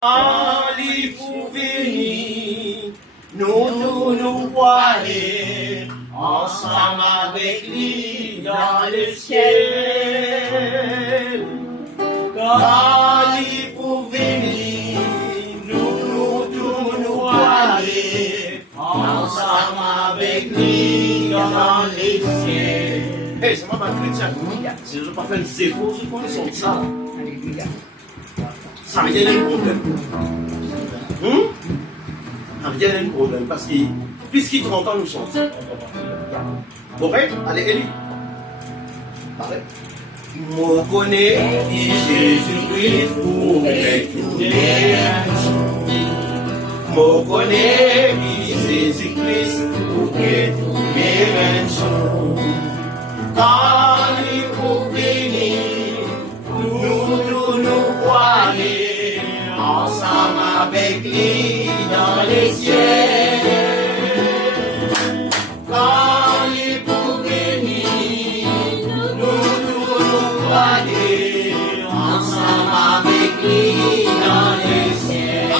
Ali pour venir, nous voiler ensemble avec lui dans le ciel. Ali pour venir, nous voiler ensemble avec lui dans le ciel. Hey, c'est pas mal chrétien. Si je ne pas faire une zéro, je connais son ça. Alléluia. Ça n'a rien de problème. Ça n'a rien de problème parce que puisqu'il 30 ans nous sommes. Correct? Allez, Elie. Parlez. Moi connais Jésus-Christ pour retourner un jour. Moi connais Jésus-Christ pour retourner un jour. Quand il faut venir, nous aller ensemble avec lui dans les ciels. Quand il faut venir, nous aller ensemble avec lui dans les ciels.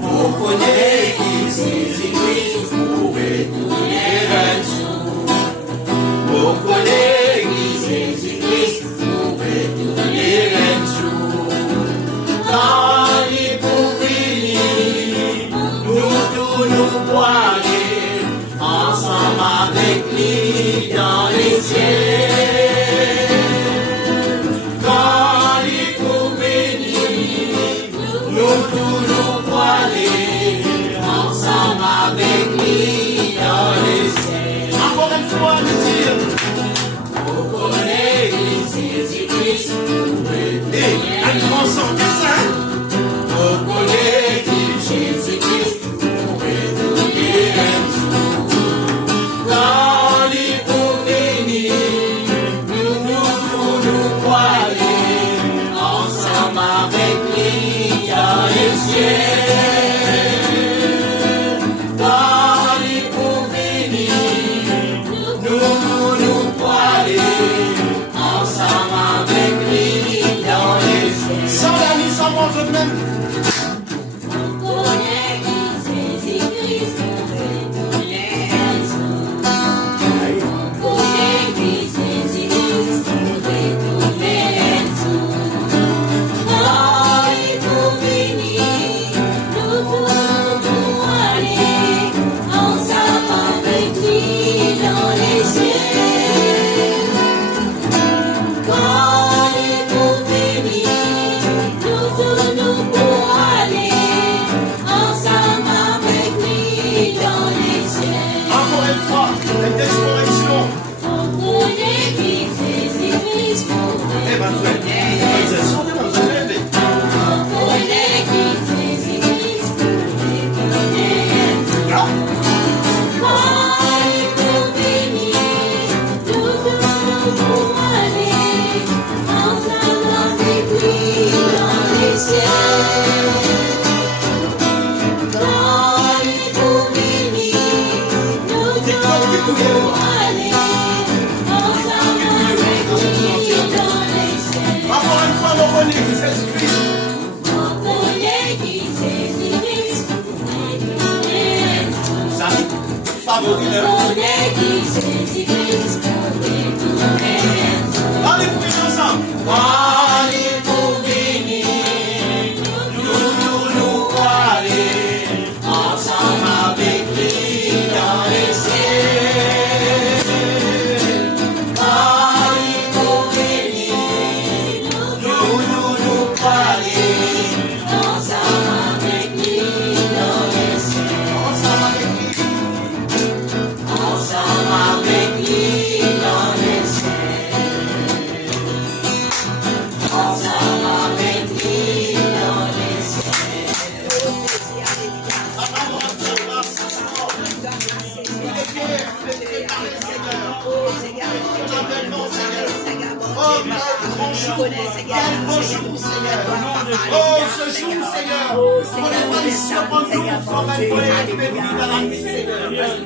Vous connaissez Jésus-Christ pour retourner un jour. Vous connaissez Jésus-Christ pour retourner un jour. Quand il faut venir, nous aller ensemble avec lui dans les ciels. Quand il faut venir, nous aller ensemble avec lui dans les ciels. Encore une fois, je dis. Vous connaissez Jésus-Christ pour retourner un jour. Vous connaissez Jésus-Christ pour retourner un jour. Quand il faut venir, nous aller ensemble avec lui dans les ciels. Quand il faut venir, nous aller ensemble avec lui dans les ciels. Sans l'ami, sans moi, je même.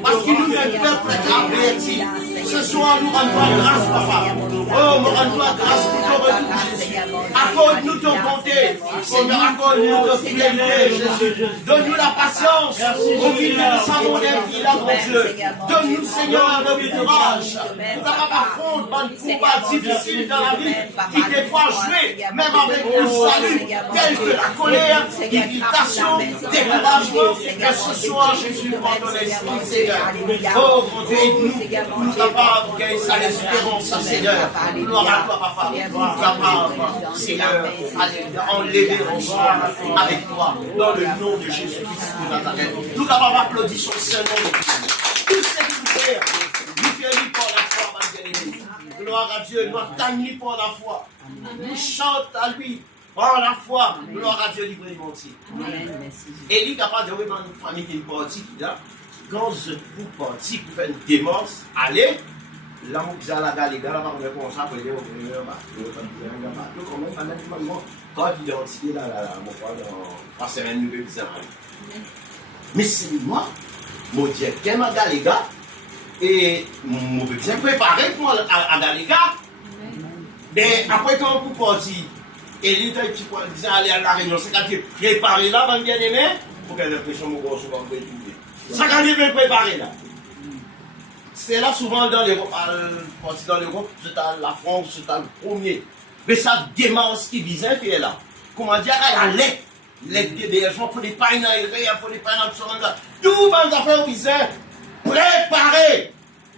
Parce qu'il nous est peuple averti. Ce soir, nous rendons grâce, papa. Oh, nous rendons grâce pour ton retour, Jésus. accorde-nous ton bonté. Seigneur, accorde-nous ton fidélité, Jésus. Donne-nous la patience. Au milieu de sa monnaie, il a, mon Dieu. Donne-nous, Seigneur, le courage. Pour capable affronter un combat difficile dans la vie qui des fois jouer, même avec le salut, tel que la colère, l'irritation, découragement. Et ce soir, Jésus, par ton esprit, Seigneur. Oh, mon Dieu, nous capables de gagner sa espérance, Seigneur. Gloire à toi, papa. Nous capables, Seigneur, enlever ensemble avec toi, dans le nom de Jésus-Christ de Nazareth. Nous capables d'applaudir son Saint-Nom. Tout ce qui nous fait, nous faisons par la foi, ma bien-aimée. Gloire à Dieu, nous attendons par la foi. Nous chantons à lui par la foi. Gloire à Dieu, livré du entier. Et lui, capable de voir une famille qui est partie, quand je vous parti pour faire une démarche, allez, là, on dit à la gare, les gars, là, on va commencer à prendre au premier bateau, quand même, quand il est entier, là, mon frère, dans 3 semaines, nous devons mais c'est moi, mon Dieu, qu'est-ce que les gars, et mon petit préparé pour aller à les gars. Mais après, quand on peut partir, et lui, tu dis aller à la réunion, c'est quand tu es préparé là, mon bien-aimé, pour qu'elle ait l'impression que mon gros souvent peut trouver. Ça quand tu es préparé là. C'est là souvent dans l'Europe, c'est la France, c'est le premier. Mais ça démarre ce qui visait faire là. Comment dire, il y a les gens pour des pains dans les rayons, pour des pains dans le sol. Tout les affaires qui sont préparées.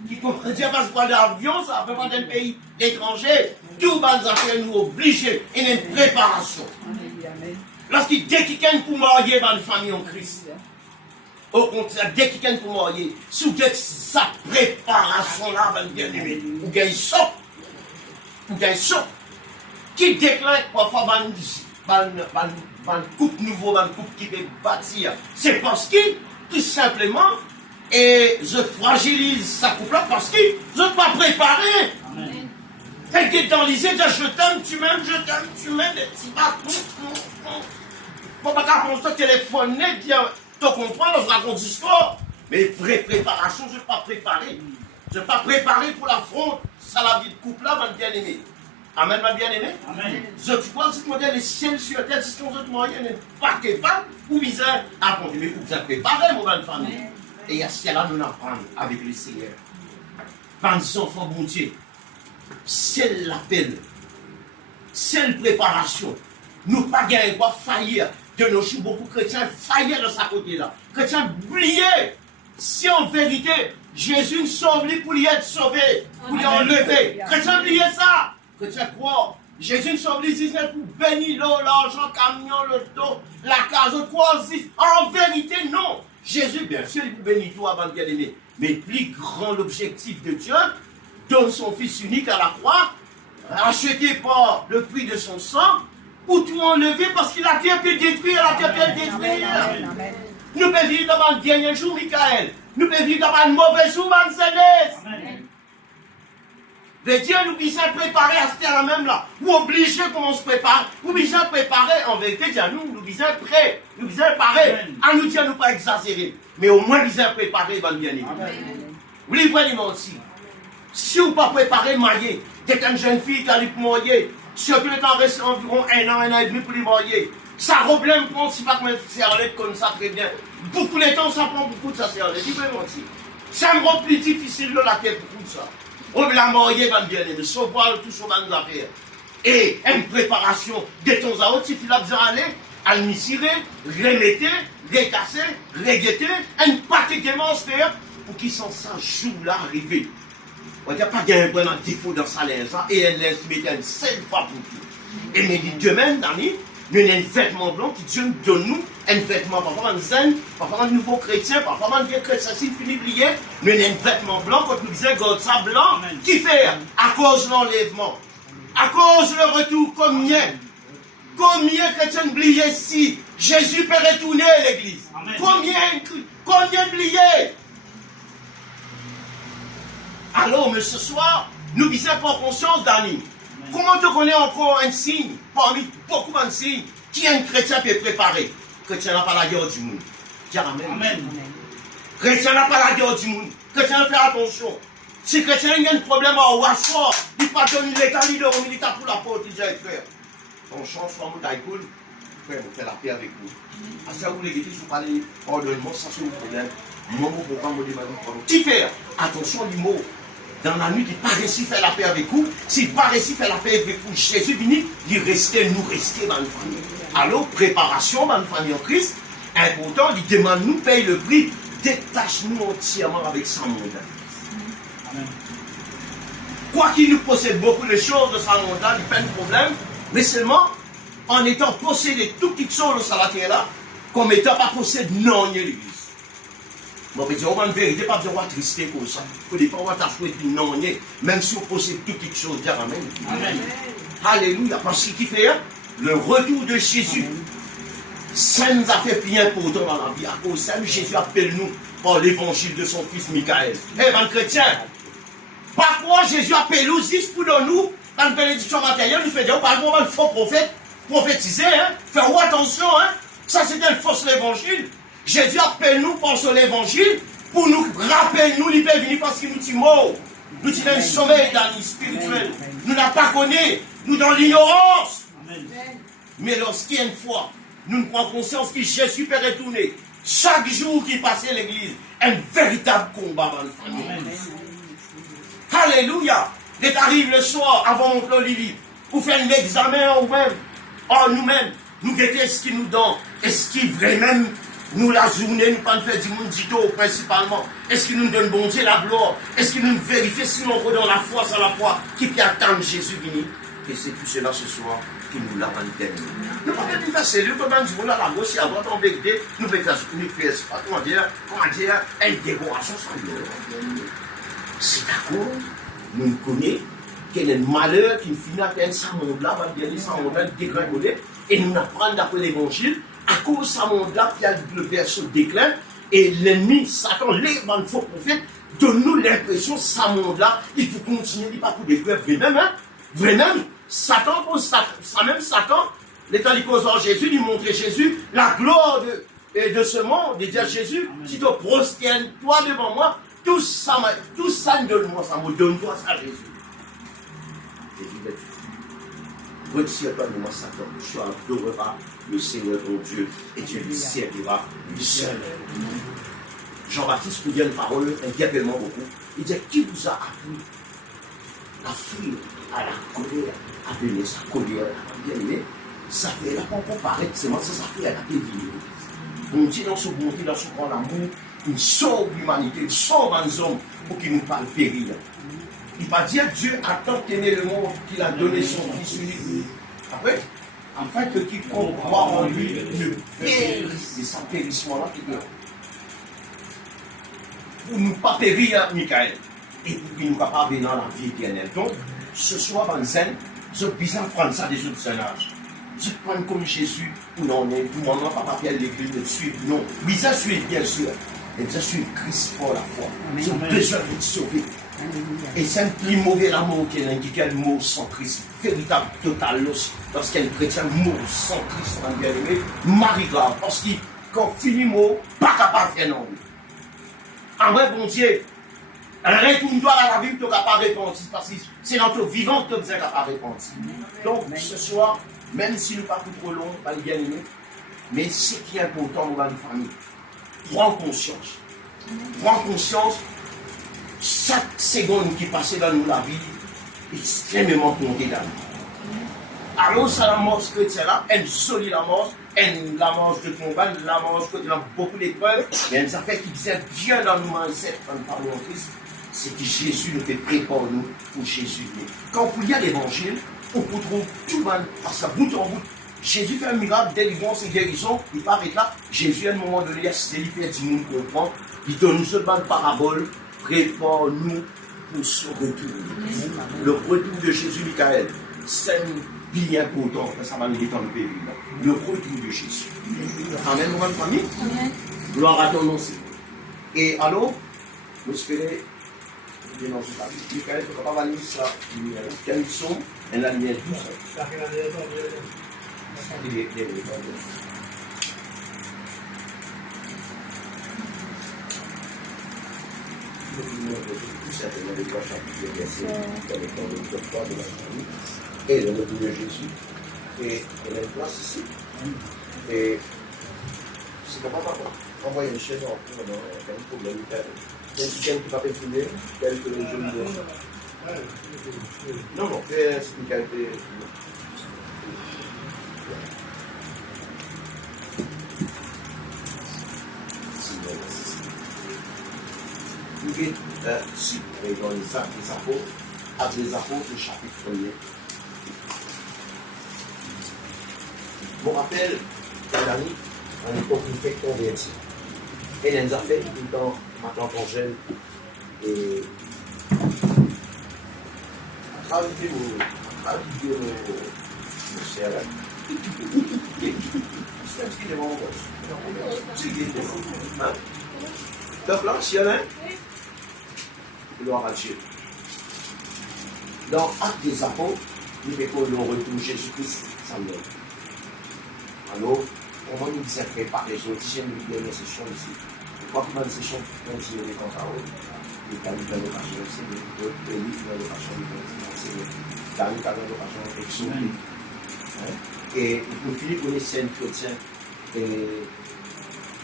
Qui comprend dire parce que l'avion, ça peut pas d'un pays étranger. Tout les affaires nous obligés et une préparation. Lorsqu'il dès qu'il y a pour marier dans une famille en Christ. Au contraire, dès qu'il y a pour marier, sous sa préparation là, bien aimé, ou gagne ça, qui déclare parfois une coupe nouveau, une coupe qui peut bâtir. C'est parce que, tout simplement, et je fragilise sa coupe-là parce que je ne suis pas préparé. Fait que dans l'idée, je t'aime, tu m'aimes, des petits bâtons. Bon, pas qu'à prendre ce téléphone, dire, tu comprends, je raconte l'histoire. Mais vraie préparation, je ne suis pas préparé. Je ne suis pas préparé pour l'affront. Ça, la vie de couple-là, ma bien-aimée. Amen, ma bien-aimée. Je crois que ce modèle est ciel sur terre, si on veut moyen n'est pas capable, ou bizarre, à prendre. Mais vous êtes préparé, mon belle famille. Et il y a cela nous apprendre avec le Seigneur. Pensons, enfants, bon Dieu. C'est l'appel. C'est la préparation. Nous pas gagner quoi faillir. De nos jours, beaucoup de chrétiens faillir de sa côté là. Chrétiens oubliés. Si en vérité, Jésus nous sauve pour y être sauvé, pour y enlever. Chrétiens oubliez ça. Chrétiens croient. Jésus nous sauve pour bénir l'eau, l'argent, camion, le dos, la case, quoi. En vérité, non. Jésus, bien sûr, il peut bénir toi, avant de bien-aimé. Mais plus grand l'objectif de Dieu, donne son Fils unique à la croix, racheté par le prix de son sang, pour tout enlever parce qu'il a pu détruire, la terre peut détruire. Nous pouvons vivre dans le dernier jour, Michael. Nous pouvons vivre dans le mauvais jour, Mercedes. Le Dieu nous besoin préparer à ce terrain même là. Ou obligé comment on se prépare. Ou besoin préparer en vérité, dire nous besoin prêts. Nous besoin préparer. À nous dire nous pas exagérer. Mais au moins besoin préparer, bien aimé. Vous livrez les mentir. Si vous ne pas préparer, marier. Dès qu'une jeune fille qui a pour marier. Surtout le temps reste environ 1 an et demi pour les marier. Ça problème prend si pas comme c'est en l'aide comme ça très bien. Beaucoup de temps ça prend beaucoup de ça c'est en l'aide. Livrez mentir. Ça me rend plus difficile de la tête pour tout ça. On veut la marier, va bien aimer, sauver tout ce qu'on va nous faire. Et une préparation de temps à autre, si tu as besoin d'aller, à le tirer, remettre, recasser, reguetter, un paquet de monstres pour qu'ils sont ça jour-là arrivé. On n'a pas gagné un défaut dans sa linge, et elle laisse mettre une seule fois pour tout. Et mais demain, Dani, nous avons un vêtement blanc qui Dieu nous donne nous, un vêtement, parfois un zen, parfois un nouveau chrétien, parfois un vieux chrétien, s'il finit plié, nous avons un vêtement blanc, quand nous disons God ça blanc, qui fait à cause de l'enlèvement, à cause du retour, combien chrétiens oubliés si Jésus peut retourner à l'église? Combien oubliés? Alors, mais ce soir, nous disons pour conscience, Dani. Comment tu connais encore un signe, parmi beaucoup de signes, qui est un chrétien peut préparer? Chrétien n'a pas la guerre du monde. Dis amen. Amen. Chrétien n'a pas la guerre du monde. Chrétien fait attention. Si chrétien a un problème à Ouassor, il ne peut pas donner l'état leader au militaire pour la porte, il dit frère. on change, soit mon taille cool, on fait la paix avec vous. À ça, vous les guettez, vous parlez, ordonnement, ça c'est le problème. Mon programme, mon débat, qui fait? Attention, l'humour. Dans la nuit, il n'a pas réussi à faire la paix avec vous. S'il n'a pas réussi à faire la paix avec vous, Jésus venu, il restait, nous rester dans la famille. Alors, préparation dans la famille en Christ, important, il demande, nous paye le prix, détache-nous entièrement avec sa montagne. Amen. Quoi qu'il nous possède beaucoup de choses de sa montagne, il n'y a pas de problème, mais seulement en étant possédé de toutes les choses sur la terre là, comme étant pas possédé non l'église. Bon, mais on va en vérité, pas besoin de trister comme ça. Il ne faut pas avoir choisi non, même si on possède toutes les choses. Dire Amen. Amen. Alléluia. Parce qu'il fait le retour de Jésus. Ça nous a fait bien important dans la vie. À cause de ça, Jésus appelle nous par l'évangile de son fils Michael. Eh bien, chrétien, parfois Jésus appelle nous juste pour nous, dans la bénédiction matérielle, nous fait dire, par exemple, il faut prophétiser, hein, faire attention, hein. Ça c'était le faux l'évangile. Jésus appelle nous par son évangile pour nous rappeler, nous, il peut venir parce qu'il nous dit mort. Nous sommes un sommeil dans le spirituel. Nous n'avons pas connu, nous dans l'ignorance. Mais lorsqu'il y a une fois, nous prenons conscience que Jésus peut retourner. Chaque jour qu'il passait à l'église, un véritable combat dans le famille. Alléluia. Dès qu'arrive le soir, avant mon clos Lily, pour faire un examen en nous-mêmes, nous guetter ce qu'il nous donne. Est-ce qu'il vraiment nous la journée, nous pas faire du monde dito principalement? Est-ce qu'il nous donne bon Dieu la gloire? Est-ce qu'il nous vérifie si on est dans la foi, sans la foi, qui peut attendre Jésus venir? Et c'est tout cela ce soir qui nous l'a rendu. Nous ne pouvons pas faire sérieux, nous pouvons dire, la gauche, à droite, en vérité, nous pouvons faire comment dire, une décoration sans gloire. C'est d'accord, nous nous connaissons qu'il y a un malheur qui finit à faire ce monde-là, va bien ce monde-là, dégringoler, et nous apprendre d'après l'évangile, à cause de ce monde-là, il y a le verset déclin, et l'ennemi, Satan, les faux prophètes, donne-nous l'impression que ce monde-là, il faut continuer, il ne pas pour des preuves, vraiment, Satan, même Satan, l'état du cause en Jésus, il montrait Jésus, la gloire de ce monde, de dire Jésus, si tu prosternes toi devant moi, tout ça donne-moi, ça me donne-toi ça, Jésus. Jésus va dire, retire-toi de moi, Satan, tu adoreras le Seigneur ton Dieu et tu lui serviras lui seul. Jean-Baptiste nous dit une parole incroyablement beaucoup. Il dit, qui vous a appris à fuir à la colère, à donner sa colère, bien aimé, ça fait la pas paraître, c'est moi, ça fait la vie. On dit dans ce bonté, dans ce grand amour, une sauve l'humanité, une sauve un homme pour qu'il nous parle périr. Il va dire Dieu a tant aimé le monde qu'il a donné son fils unique. Après, afin que quiconque croit en lui ne périsse de sa périssement-là qui est. Pour ne pas périr, Michael, et pour qu'il nous capable dans la vie éternelle. Donc, ce soir, dans le zen, je besoin de prendre ça des autres âges. Je prends comme Jésus, pour non, pour moi, papa Pierre l'église de suivre. Non, mais ça suit bien sûr. Et ça suit Christ pour la foi. Ils ont besoin d'être sauvés. Et c'est un plus mauvais l'amour qu'il y a un mot sans Christ, véritable total loss. Lorsqu'il y a un chrétien mot sans Christ, on bien aimé, marie grave. Parce qu'il, quand finit mot, pas capable de faire non. En vrai, bon Dieu, retourne-toi à la vie, tu n'es capable de répondre. Parce que c'est dans ton vivant que tu es capable de répondre. Donc, ce soir, même si nous ne pas trop long, pas bien aimé, mais ce qui est important dans la famille, prends conscience. Prends conscience. Chaque seconde qui passait dans nous la vie est extrêmement comptée dans nous. Alors, ça la mort chrétienne là, elle solide la mort, elle la mort de combat, la mort de beaucoup d'épreuves, mais ça fait qu'il disait bien dans nous mindset quand nous parlons en Christ, c'est que Jésus nous fait préparer nous pour Jésus. Quand vous lisez l'évangile, on peut trouver tout mal, parce que bout en bout, Jésus fait un miracle, délivrance et guérison, il part avec là, Jésus à un moment donné, il fait du monde comprendre, il donne une seule parabole. Prépare-nous pour son retour. Le retour de Jésus, Michael, c'est bien important, ça va nous détendre le pays. Le retour de Jésus. Amen, mon famille. Gloire à ton nom. Et alors, nous espérons, Michael, tu ne peux pas venir ça. Quels sont la lumière douce. Et le retour de Jésus, Et elle a une place ici. Et c'est pas papa. Envoyer une chaise en cours, il y a un problème. Il y a un week-end qui va pétiner, tel que les jeunes de... Non, non, c'est une qualité. Vous êtes si, dans les actes des apôtres, actes des apôtres, le chapitre 1er. Je me rappelle, un ami, à l'époque, il fait convertir. Elle nous a fait tout le temps, maintenant qu'on jeune, et à travers mon cerveau, c'est un petit peu mon gosse. Donc là, s'il y en a un, gloire à Dieu. Dans Actes des Apôtres, nous mettons le retour de Jésus-Christ, ça nous donne. Alors, comment nous disons préparer les autres, j'ai une dernière session ici. Pourquoi que une session continue de compter il y a eu dans l'occasion aussi, d'autres pays dans l'occasion de dans l'occasion d'exaucer. Et pour finir, pour les saints chrétiens,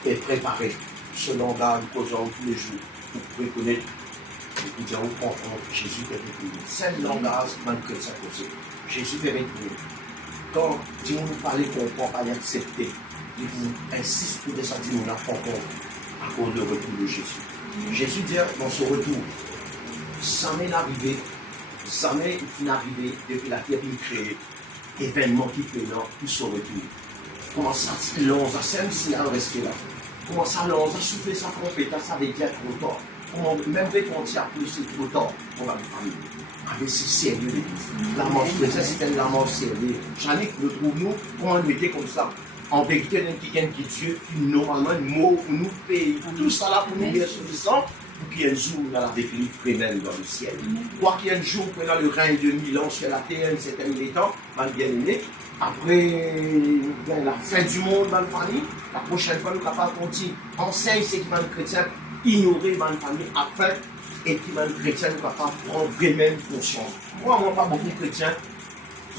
et préparer ce langage causant tous les jours, pour pouvez connaître, pour dire où comprendre Jésus fait récupérer. C'est le langage même chrétien causé. Jésus fait récupérer. Quand Dieu nous parle qu'on ne peut pas l'accepter, il vous insiste pour descendre nous n'avons pas encore à cause du retour de Jésus. Jésus dit dans son retour, jamais n'arrivé, jamais n'arrivé depuis la terre qu'il créée, événement qui fait là, puis son retour. Comment ça, l'on a scène s'il a resté là. Comment ça, l'on a soufflé sa compétence avec Dieu trop tard. Comment même dès qu'on tient plus, c'est trop tard, on va le faire. Avec ce sérieux l'église. La mort chrétienne, c'était la mort sérieuse. J'en ai que nous trouvons, nous, comment nous était comme ça. En vérité, nous qui Dieu, puis normalement, un mot pour nous payer. Tout ça là pour nous bien suffisant, pour qu'il y ait un jour dans la définition frénelle dans le ciel. Quoi qu'il y ait un jour pendant le règne de 1000 ans sur la terre, un certain temps, mal bien aimé, après la fin du monde, mal famille, la prochaine fois, nous sommes capables de continuer. Enseigne ce qui va le chrétien, ignorer mal famille, afin, et qui va le chrétien, nous sommes capables de prendre vraiment conscience. Moi, pas beaucoup de chrétiens,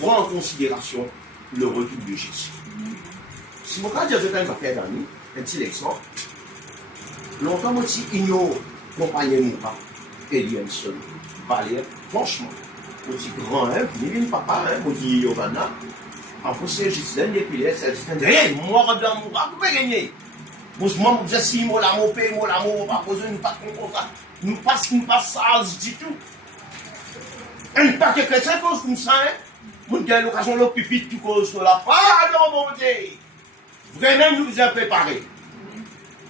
prend en considération le retour de Jésus. Si vous regardez certaines affaires d'amis, un petit exemple, longtemps aussi ignore compagnie Moura, Elianson, Valère, franchement, aussi grand, ni une papa, on dit Yovana, en français, Gislaine, et puis c'est Gislaine, hé, moi, Madame Moura, vous pouvez gagner. Moi, je disais, si, moi, l'amour, on va poser une patte comme ça, nous passe ça, je dis tout. Un paquet de chrétiens cause comme ça, vous avez l'occasion de pipi, tout cause de la pardon, mon Dieu. Vraiment, nous avons préparé.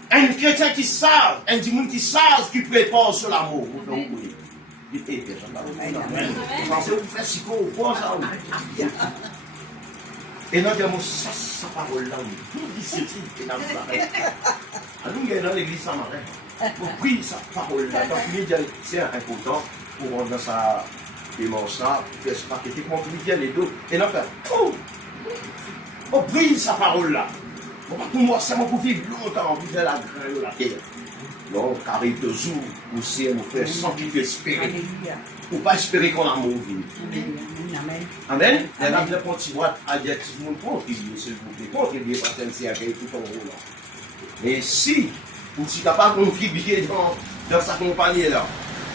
Un chrétien qui sage, un démon qui sage, qui prépare sur l'amour. Vous faites où? Vous pensez vous faites si quoi, vous ça. Et nous avons sa parole là, tout disciple, et nous avons dans l'église Saint-Marin. Pour prier sa parole là. Donc, c'est important pour rendre ça, pour faire ce paquet, comment vous dites les deux. Et nous avons on prie sa parole là. Pour moi, c'est mon vivre longtemps, vous avez la graine de la terre. Donc, arrive de jour, où c'est mon frère, sans qu'il espérer. Pour ne pas espérer qu'on a mon vie. Amen. Amen. Il y a un petit boîte adjectif, mon contribuer, s'il vous plaît. Contribuer parce que c'est avec tout en haut là. Mais si vous êtes capable de contribuer dans sa compagnie là,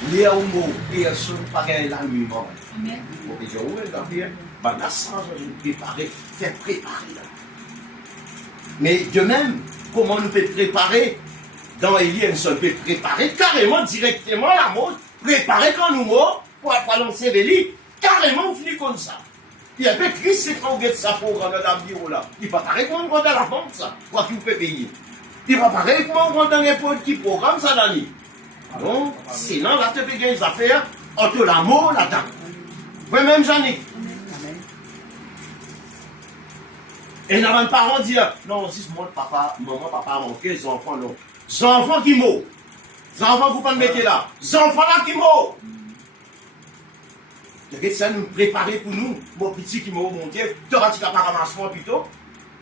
il y a un mot, personne ne peut pas la nuit. Amen. Vous pouvez dire, où est la vie? Ben, la sage, je vais préparer, faire préparer là. Mais de même, comment nous peut préparer dans Elias, on peut préparer carrément directement la mort, préparer quand nous morts pour lancer les lits, carrément on finit comme ça. Il y a peu Christ c'est quand vous êtes ça pour rendre dans le bureau là. Il va pareil comment on rentre dans la banque ça, quoi qu'il vous peut payer. Il va pareil comment on rentre dans n'importe qui programme ça dans l'île. Donc, sinon là tu peux gagner des affaires entre la mort et la dame. Moi-même j'en ai. Et n'a même pas dire, non, si mon papa, maman, papa a manqué, les enfants, non. Les enfants qui mourent. Les enfants, vous ne pouvez pas me mettre là. Les enfants là qui mourent. Ça nous préparer pour nous, mon petit qui mourut, mon Dieu. Tu auras dit qu'à pas ramasser plutôt.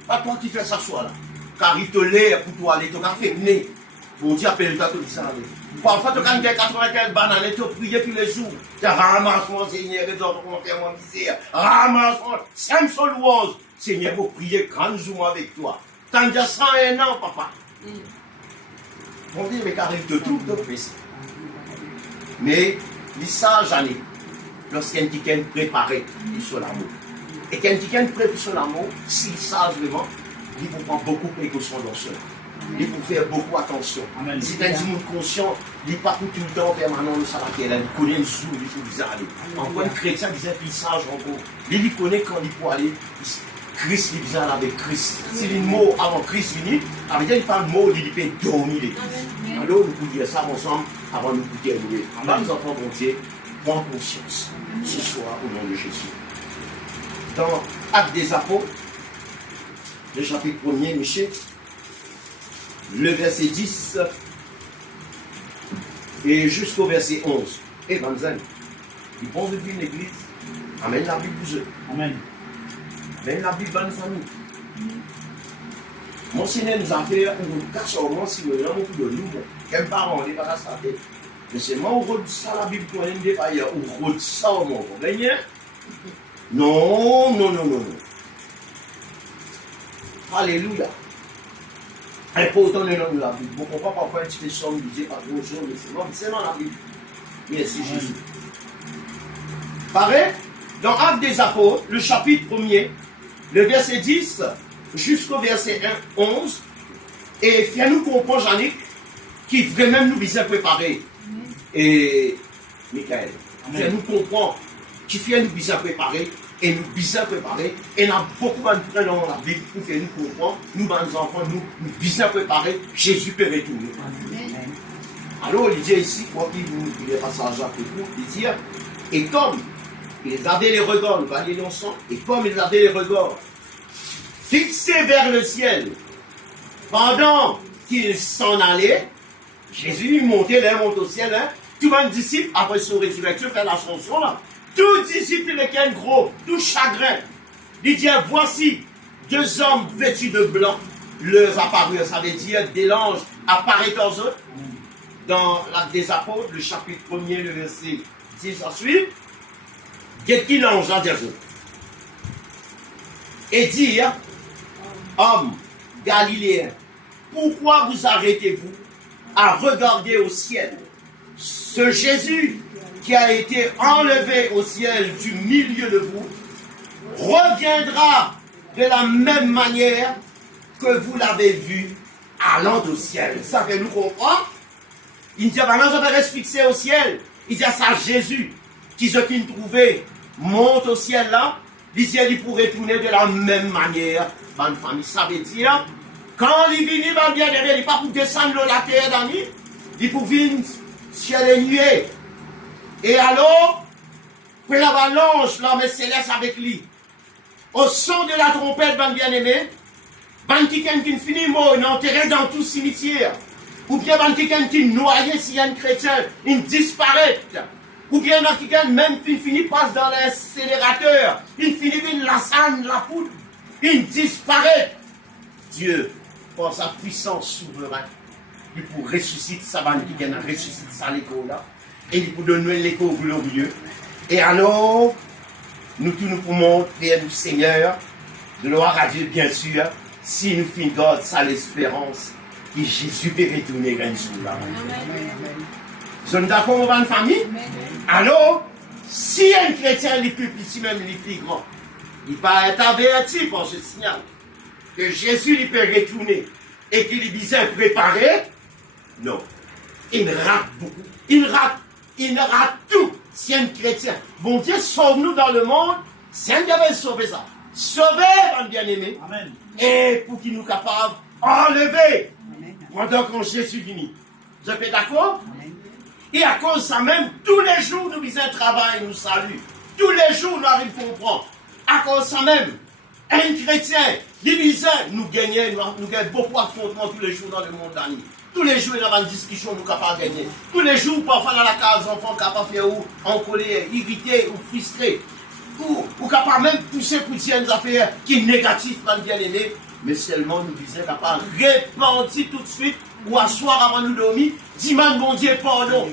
Pas toi qui fais ça soit là. Car il te l'air pour toi aller, tu as fait venir. Bon Dieu appelle toi tout ça. Parfois, tu as 95 bananes, tu pries tous les jours. Tu ramasses mon Seigneur, et tu comment faire mon misère. Ramasse-moi, 500 louanges. Seigneur, vous priez grand jour avec toi. T'as déjà 101 ans, papa. Mon Dieu, mais qu'arrive de tout, de plus. Mais, les sages années, lorsqu'un ticket préparé, il sur l'amour. Et qu'un ticket préparé sur l'amour, s'il sage vraiment, il faut prendre beaucoup de précautions dans cela. Il faut faire beaucoup attention. Si tu as un monde conscient, il n'est pas tout le temps permanent de ça, il connaît le jour, il faut vous aller. En quoi un chrétien disait qu'il sage en gros. Il connaît quand il faut aller. Christ, il vient avec Christ. Si le mot avant Christ venu, avec il parle de mot, il peut dormir l'église. Alors nous pouvons dire ça ensemble avant de nous terminer. Nous enfants de Dieu, prends conscience ce soir au nom de Jésus. Dans Actes des Apôtres, le chapitre 1er, Michel, le verset 10 et jusqu'au verset 11. Et Vanzen, ils pensent depuis l'église, amène la Bible pour eux. Amen. Amène la Bible dans la famille. Mon Seigneur nous a fait un casse au moins si nous avons beaucoup de nous. Quel parent on débarrasse sa tête. Mais c'est moi où ça la Bible pour un défaillant, ou ça au monde. Vous voyez? Non, non, non, non, non. Alléluia. Et pourtant, le nom de la Bible. Bon, on ne peut pas parfois un petit peu somme, disait pas grand chose, mais c'est dans la Bible. Merci Jésus. Pareil, dans Actes des Apôtres, le chapitre 1er, le verset 10 jusqu'au verset 11, et fais-nous comprendre, Jannick, qui vraiment nous bien préparé. Et Michael, fais-nous comprendre, qui fait nous bien préparé. Et nous bien préparés, et nous avons beaucoup de prêts dans la Bible pour faire nous comprendre, nous, nos enfants, nous bien préparés, Jésus peut retourner. Alors, il dit ici, quoi qu'il est passage à vous, il dit, et comme ils avaient les regards, nous allons lire ensemble, et comme ils avaient les regards fixés vers le ciel, pendant qu'ils s'en allaient, Jésus monte au ciel, hein, tout le monde disciple, après son résurrection, fait l'ascension là. Tout disciple lesquels gros, tout chagrin. Il dit, voici deux hommes vêtus de blanc, leur apparurent. Ça veut dire des anges apparaissent dans eux. Dans l'Acte des Apôtres, le chapitre 1er, le verset 10 ensuite. Qu'est-ce qu'il l'ange là des eux? Et dire, hommes galiléens, pourquoi vous arrêtez-vous à regarder au ciel ce Jésus qui a été enlevé au ciel du milieu de vous, reviendra de la même manière que vous l'avez vu allant au ciel. Ça fait nous comprendre. Il dit, maintenant, je vais rester fixé au ciel. Il dit à ça, Jésus, qui se qui trouvé, monte au ciel là. Il dit, il pourrait tourner de la même manière. Bonne famille, ça veut dire, quand il vient, il va bien derrière, il n'est pas pour descendre la terre d'amis, il pour venir ciel et nuée. Et alors, puis la l'ange, l'armée céleste avec lui. Au son de la trompette, ben bien-aimé, ben quelqu'un qui finit mort, enterré dans tout cimetière. Ou bien ben quelqu'un qui noyé s'il y a un chrétien, il disparaît. Ou bien ben quelqu'un même qui finit passe dans l'incinérateur, il finit la sanne, la poudre, il disparaît. Dieu, par sa puissance souveraine, il pour ressusciter sa bande qui a ressuscité sa l'écho là. Et il vous donne l'écho glorieux. Et alors, nous tous nous pouvons prier du Seigneur, gloire à Dieu bien sûr, si nous finissons ça l'espérance, que Jésus peut retourner un jour là. Vous êtes d'accord avec une famille? Alors, si un chrétien est plus petit, même les plus grand, il va être averti par ce signal, que Jésus il peut retourner, et qu'il est bien préparé, non. Il rate beaucoup. Il rate tout. Si un chrétien, bon Dieu, sauve-nous dans le monde, si un Dieu veut sauver ça. Sauver, mon bien-aimé. Amen. Et pour qu'il nous capable enlever. Pendant que Jésus finit. Vous êtes d'accord? Et à cause de ça même, tous les jours, nous faisons un travail, nous saluons. Tous les jours, nous arrivons à comprendre. À cause de ça même, un chrétien, divisé, nous gagnons beaucoup d'affrontements tous les jours dans le monde d'année. Tous les jours, il y a une discussion, nous sommes capables de gagner. Tous les jours, parfois dans la case, les enfants sont capables de faire en colère, irrité ou frustré. Ou capables même de pousser pour dire des affaires qui sont négatives, bien aimé. mais seulement nous disons capable de répandre tout de suite ou asseoir avant nous dormir, dis-moi mon Dieu pardon.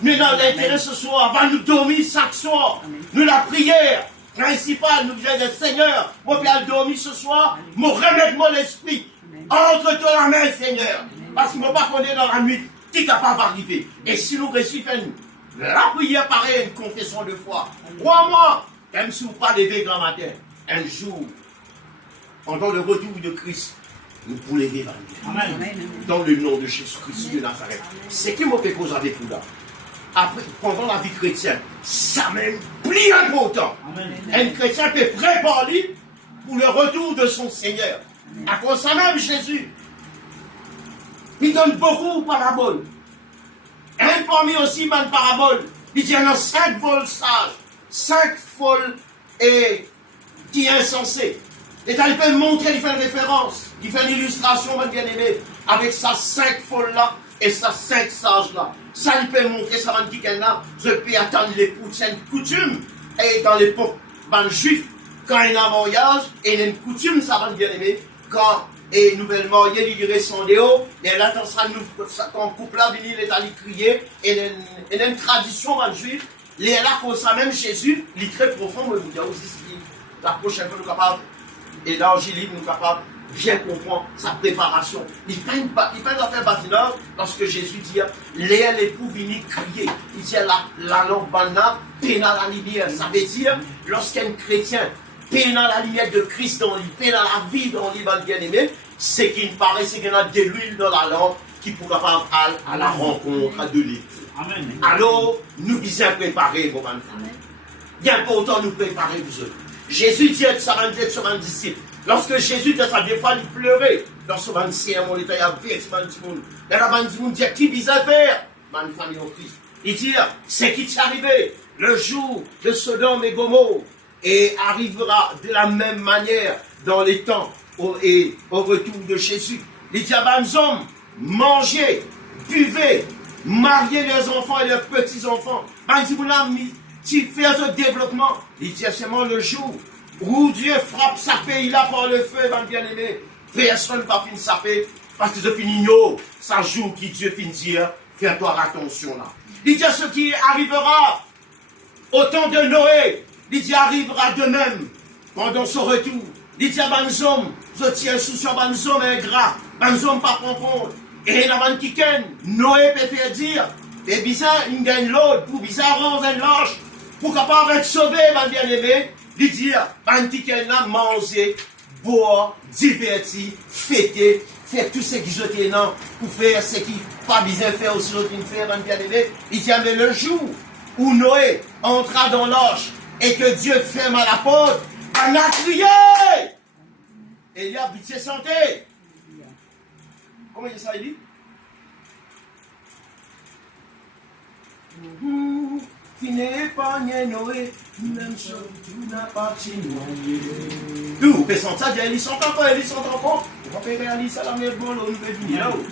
Nous dans l'intérêt ce soir, avant nous dormir chaque soir, nous la prière principale, nous disons Seigneur, moi puis aller dormir ce soir, me remettre mon esprit entre toi la main Seigneur, parce qu'il ne m'a pas connaître dans la nuit, qui est capable d'arriver. Et si nous réussissons, la prière pareille, une confession de foi. Crois-moi, même si vous ne pas lever grand matin, un jour, pendant le retour de Christ, nous pourrons lever dans le nom de Jésus-Christ de Nazareth. C'est qui m'a fait cause avec vous là. Après, pendant la vie chrétienne, ça même plus important. Un chrétien peut préparer pour le retour de son Seigneur. À cause ça même Jésus, il donne beaucoup de paraboles. Un parmi aussi une parabole. Il dit il y en a 5 vols sages, 5 folles et qui est insensé. Et il peut montrer, il fait une référence, il fait une illustration, mon bien-aimé, avec sa 5 folles là et sa 5 sages là. Ça, il peut montrer, ça va dire qu'elle a, je peux attendre les coutumes. Et dans l'époque, juif, quand il y a un voyage, et il y a une coutume, ça va bien aimé, quand et nouvellement il irait son déo, et là, quand couple là, il est allé crier, et il y a une tradition juif, et là, pour ça même Jésus, il est très profond, mais vous dites aussi, la prochaine fois, nous sommes capables, et l'angélique, nous sommes capables, bien comprendre sa préparation. Il fait une affaire bâtiment lorsque Jésus dit l'époux vient crier. Il dit la lampe banane peine à la lumière. Ça veut dire lorsqu'un chrétien peine à la lumière de Christ dans lui, peine à la vie dans lui, bien aimé, c'est qu'il paraît c'est qu'il y a de l'huile dans la lampe qui pourra pas à la rencontre de l'époux. Alors, nous disons préparer, mon enfant. Bien important nous préparer vous autres. Jésus dit à sa disciple. Lorsque Jésus de sa des fois il pleurait dans ce ancien monde, il y avait ce monde. Et la bande dit qui visait faire, ma famille au Christ. Il dit c'est qui t'est arrivé le jour de Sodome et Gomorrhe et arrivera de la même manière dans les temps et au retour de Jésus. Il dit à les hommes mangez, buvez, mariez les enfants et les petits enfants. Tu fais ce développement. Il dit c'est le jour où Dieu frappe sa pays là par le feu, mon bien-aimé. Personne ne va finir sa paix parce que je finis ça joue qui Dieu finit dire, fais-toi attention là. Il dit ce qui arrivera au temps de Noé, il dit arrivera de même pendant son retour. Il dit à Banzom, je tiens sous sur Banzom ingrat, Banzom pas comprendre. Et la man qui Noé peut faire dire, et bizarre, il gagne l'autre, pour bizarre, rendre un lâche, pour capable être sauvé, mon bien-aimé. Il dit, Bantiken a mangé, boire, divertir, fêter, faire tout ce qui jetait non, pour faire ce qui pas besoin de faire aussi l'autre faire, mon bien-aimé. Il dit, mais le jour où Noé entra dans l'arche et que Dieu ferma la porte, on a crié. Et il a habité santé. Comment il ça il dit? Fini épargné Noé, même si tout n'a pas noyé. Vous pouvez sentir ça, ils sont encore, on va faire réaliser ça dans les bols, on peut venir là-haut.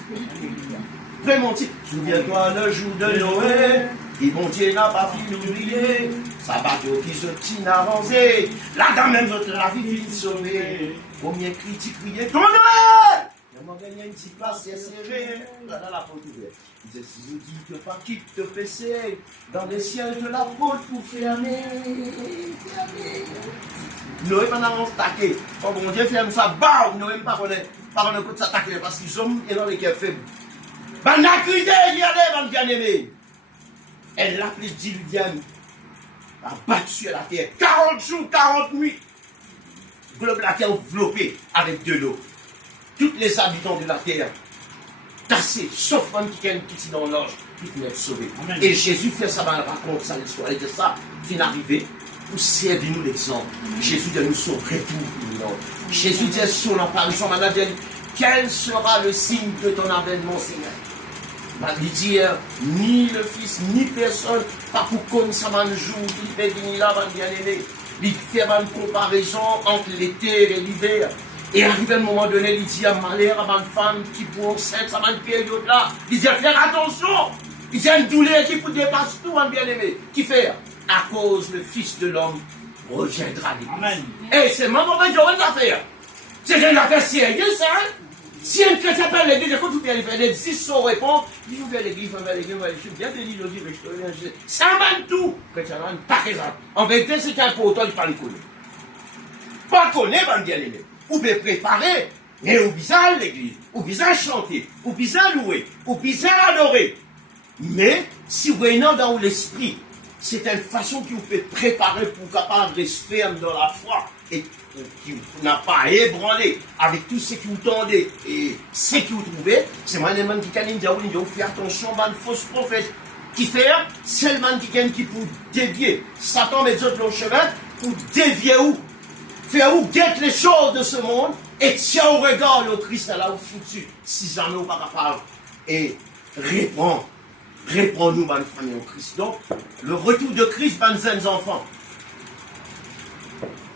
Vraiment, souviens-toi le jour de Noé, et mon Dieu n'a pas fini d'oublier, sa bateau qui se tient avancé, la dame même votre la vie finit sauvée. Combien critiques criaient, ton Noël! Il m'a gagné une petite place, c'est serré, là dans la porte ouverte. Il dit, si vous dites que pas qui te fesser dans les ciels de la porte pour fermer. Noé pendant attaqué. Quand mon Dieu ferme ça, bam, Noé pas connaît de s'attaquer parce qu'ils ont dans les cœurs faibles. Ben la crié, il y a des bien aimés. Elle l'a appelé Diluvienne. Elle a battu sur la terre. 40 jours, 40 nuits. Globe la terre enveloppée avec de l'eau. Tous les habitants de la terre tassés, sauf un qui est petit dans l'ange, qui peut être sauvé. Amen. Et Jésus fait ça, raconte ça, l'histoire. Il dit ça, fin arrivé, pour servir nous l'exemple. Jésus dit nous son retour. Jésus dit son apparition, quel sera le signe de ton avènement, Seigneur? Il dit, ni le Fils, ni personne, pas pour qu'on ça un jour, il fait venir là, bien aimé. Il fait une comparaison entre l'été et l'hiver. Et arrivé à un moment donné, il dit à malheur à une femme qui pour enceinte, ça va une période là. Il dit faire attention. Il dit une douleur qui vous dépasse tout, mon bien-aimé. Qui fait? À cause le Fils de l'homme reviendra. Amen. Et c'est mon moment de faire. C'est une affaire sérieuse, ça. Si un chrétien parle l'église, écoute, vous pouvez faire des 10 sans répondre, il faut faire l'église, il faut faire l'église, je suis bien béni, je dis, ça va tout. Chrétien, pas raison. En vérité, c'est important de ne pas le connaître. Pas connaître, va bien aimer. Ou bien préparer, mais ou bien l'église, ou bien chanter, ou bien louer, ou bien adorer. Mais, si vous êtes dans l'esprit, c'est une façon qui vous fait préparer pour capable de rester dans la foi et qui n'a pas ébranlé avec tout ce qui vous tendez et ce qui vous trouvez. C'est moi qui dit vous faire attention à une fausse prophète qui fait seulement qui pour dévier. Satan met d'autres le chemin pour dévier où faire où guette les choses de ce monde et tient au regard le Christ là où foutu si jamais vous pas capable et réprends-nous, ma famille, au Christ. Donc, le retour de Christ, mes jeunes enfants.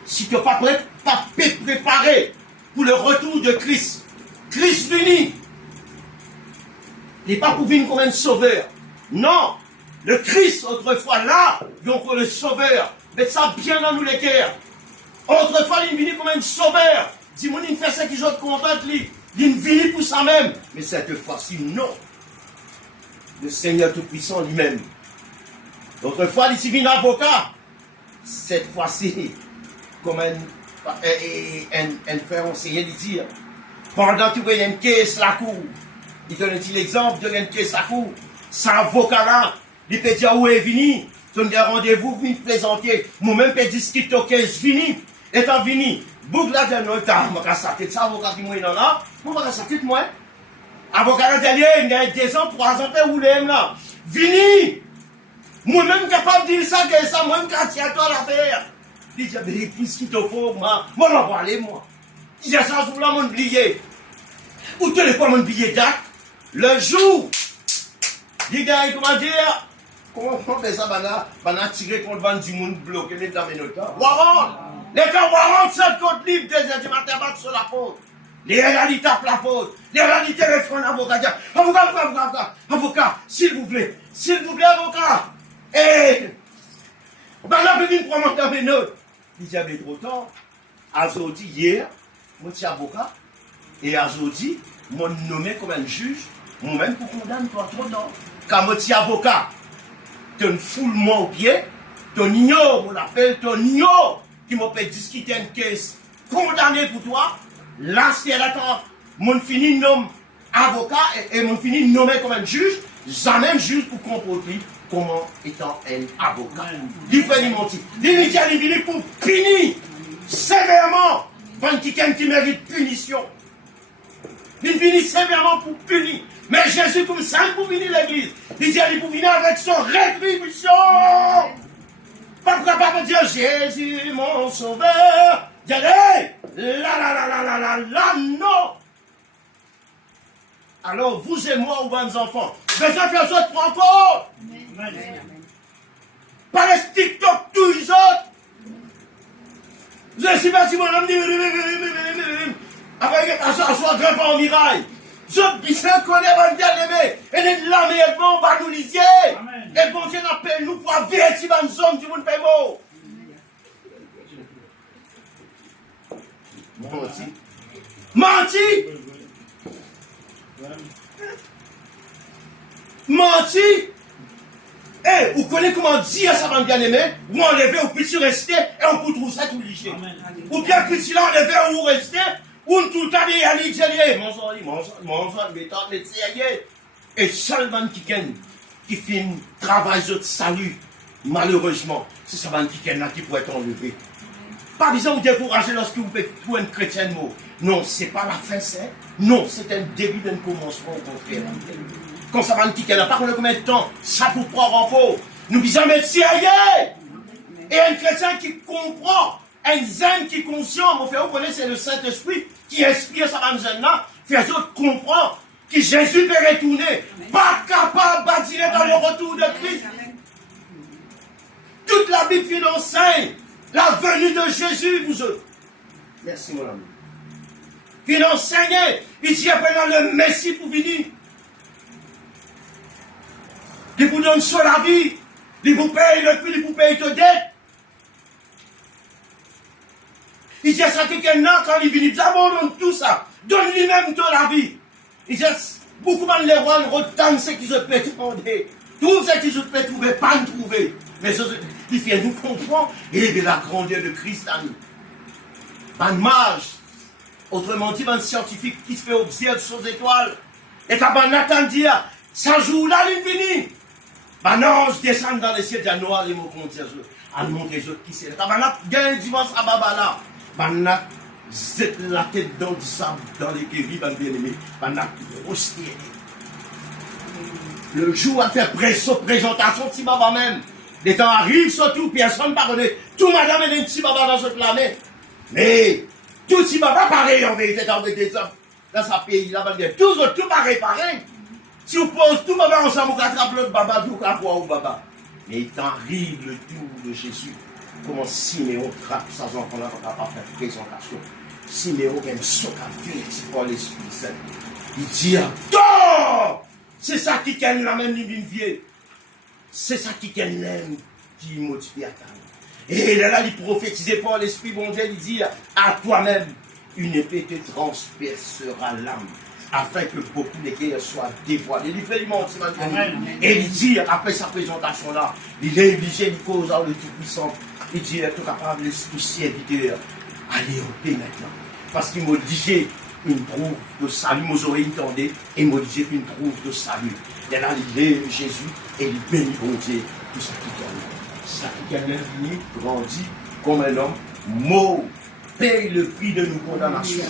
Si tu n'es pas préparé pour le retour de Christ, Christ venu, il n'est pas pour venir comme un sauveur. Non, le Christ, autrefois, là, donc le sauveur, mais ça bien dans nous les cœurs. Autrefois, il est venu comme un sauveur. Dis-moi, il fait ça qu'ils ont content, lui. Il est venu pour ça même. Mais cette fois-ci, non. Le Seigneur Tout-Puissant lui-même. Autrefois, il s'est vu un avocat. Cette fois-ci, comme un frère enseignant de dire, pendant que tu as une caisse la cour, il donne l'exemple de une caisse la cour, c'est un avocat là, il peut dire où est venu, tu as un rendez-vous, venu présenter, moi-même, je peux dire ce qui est caisse venu, étant venu, boucle là, je ne sais pas, ça avocat qui est là, moi, ça tête moi. Avocat derrière, il y a 2 ans, 3 ans, où l'aime là. Vini! Moi-même capable de dire ça, que ça, moi-même quand tu as toi l'affaire. Il dit, mais plus qu'il te faut, moi, je vais aller, moi. Il dit, ça, je voulais mon billet. Ou tu le quoi mon billet date? Le jour, il dit, comment dire, comment on fait ça, on a tiré contre le du monde bloqué, les dans mes notes. Warrant! Les gars, warrant, 7 comptes libres, 2 heures du matin, battre sur la faute. Les réalités tapent la faute. Les réalités répondent à l'avocat. Avocat, s'il vous plaît, avocat. Et, ben là, je vais prendre dans mes notes. Il dit, mais trop tard. Azodi, hier, mon petit avocat, et Azodi, m'ont nommé comme un juge, moi-même pour condamner toi trop tard. Car mon petit avocat, tu me foules moi au pied, tu ignores mon appel, tu ignores qui m'a fait discuter une caisse condamné pour toi. Là, si elle attend, mon fini nomme avocat et mon fini nommé comme un juge, jamais un juge pour comprendre comment étant un avocat. Il fait ni mentir. Il est venu pour punir sévèrement quelqu'un qui mérite punition. Il vient sévèrement pour punir. Mais Jésus, comme ça, pour venir l'église, il dit pour venir avec son rétribution. Pas capable de dire Jésus, mon sauveur. Allez, non. Alors, vous et moi, ou bonnes enfants, besoin faire ça pour encore. Pas les TikTok, tous les autres. Je suis parti, mon homme, avec un soit grimpé en miraille. Je bien connais mon bien-aimé. Et les lames et bon, va nous lisier. Et bon Dieu appelle nous pour avertir dans une zone du monde pémo. Menti. Eh, vous connaissez comment dire ça, mon bien-aimé? Vous enlevez, ou puis rester, et on peut trouver ça tout léger. Ou bien puis si l'enlevez, ou rester, ou tout le temps, il y a l'Igérien. Et seulement qui fait un travail de salut, malheureusement, c'est ça qui pourrait être enlevé. Pas besoin de vous décourager lorsque vous faites pour un chrétien mot. Non, c'est pas la fin, c'est. Non, c'est un début d'un commencement au contraire. Quand ça va quitter, la parole combien de temps, ça pour prendre en faux. Nous disons, mais si ailleurs! Et un chrétien qui comprend, un zen qui est conscient, vous connaissez, c'est le Saint-Esprit qui inspire sa zen là, fait autres comprendre que Jésus peut retourner, pas capable d'attirer dans le retour de Christ. Toute la Bible enseigne la venue de Jésus, vous autres. Merci, mon ami. Il enseigne, ici après le Messie pour venir. Il vous donne sur la vie, il vous paye le prix, il vous paye de dette. Il dit, ça quelqu'un là, quand il vient, il abandonne tout ça. Donne lui-même toute la vie. Il dit, beaucoup de les rois, retentent ce qu'ils ont pu demander. Tout ce qu'ils ont pu trouver, pas trouver. Mais il fait nous comprendre et de la grandeur de Christ à nous. Un mage, autrement dit, un scientifique qui se fait observer sur les étoiles. Et quand on attend dire, ça joue là l'infini. Un ange descend dans les cieux, il noir et mon compte, à nous montrer les autres qui c'est. Quand on a gagné dimanche à Babala, on a la tête dans du sable, dans les kévis, on bien-aimé, on a rousté. Le jour à faire présentation, si Baba même, les temps arrivent surtout, personne ne parle. Tout madame est un petit Baba dans cette planète. Mais, tout si Baba pareil en vérité dans ce pays, là, tout pareil. Si vous posez tout Baba ensemble, vous attrapez l'autre Baba, tout à quoi ou Baba. Mais il arrive le tour de Jésus. Comment Siméon trappe sa enfant-là quand on va faire présentation. Siméon aime ce qu'a fait, c'est pour l'Esprit Saint. Il dit, attends! C'est ça qui gagne la même ligne vie. C'est ça qui gagne l'aime, qui motive à attendre. Et là, il prophétisait par l'Esprit bon Dieu, il dit à toi-même, une épée te transpercera l'âme, afin que beaucoup de guerres soient dévoilées. Il fait l'immense et il dit, après sa présentation-là, il est obligé, il cause le Tout-Puissant. Il dit, tout capable, l'Esprit serviteur, allez en paix maintenant. Parce qu'il m'a dit, une trouve de salut, mes oreilles entendaient, et m'a dit, une trouve de salut. Et là, il est Jésus, et il bénit bon Dieu, tout ça qui gagne. Ça qui gagne l'infini, grandit comme un homme, mort, paye le prix de nos condamnations.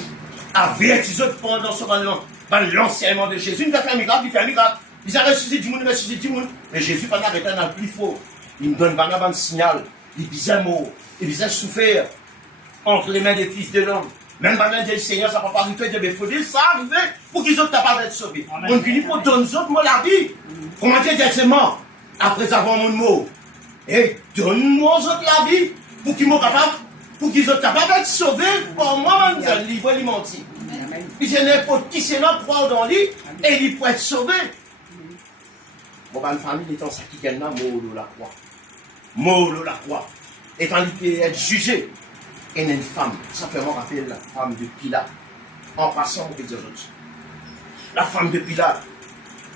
Avertis autres pendant ce moment, dans l'enseignement de Jésus, il a fait un miracle, il fait un miracle. Il a ressuscité du monde, il a ressuscité du monde. Mais Jésus, pendant arrêté dans le plus fort, il me donne un signal, il disait mort, il disait souffert entre les mains des fils de l'homme. Même pendant le Seigneur, ça ne va pas arriver, il faut dire ça arriver pour qu'ils soient capables d'être sauvés. On finit pour donner aux autres la vie. Comment dire c'est mort après avoir mon mot. Et donne-nous aux autres la vie pour qu'ils soient capables, d'être sauvés pour moi-même, je livre les mentir. Puis je n'importe qui c'est là, croire dans lui, et il peut être sauvé. Bon, une famille étant ça qui gagne là, mort de la croix. Mort de la croix. Et quand il peut être jugé. Et une femme, ça fait moi rappeler la femme de Pilate. En passant, on peut dire autre. La femme de Pilate,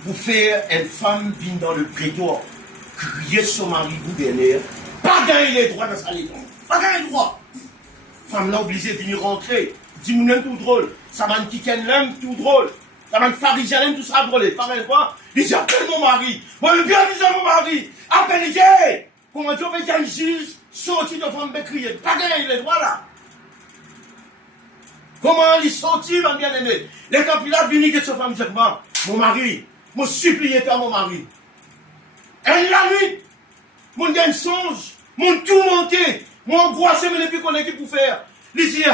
pour faire une femme vient dans le prétoire, crier son mari gouverneur, pas gagner les droits dans sa maison. Pas gagner les droits. Femme là obligée de venir rentrer. Dis-moi même tout drôle. Ça va me quitter l'homme tout drôle. Ça va me pharisien tout sera drôle. Par une fois, il dit appelle mon mari. Moi, je viens dire mon mari. Appelle, il dit, comment tu veux qu'un juge sorti de femme crier? Pas gagner les droits là. Comment il sortit, mon bien-aimé? Les capilats viennent de cette femme dit, mon mari, mon supplié toi, mon mari. Elle la nuit, mon gain songe, mon tout monté, mon angoissé, mais depuis qu'on est qui pour faire. Il dit,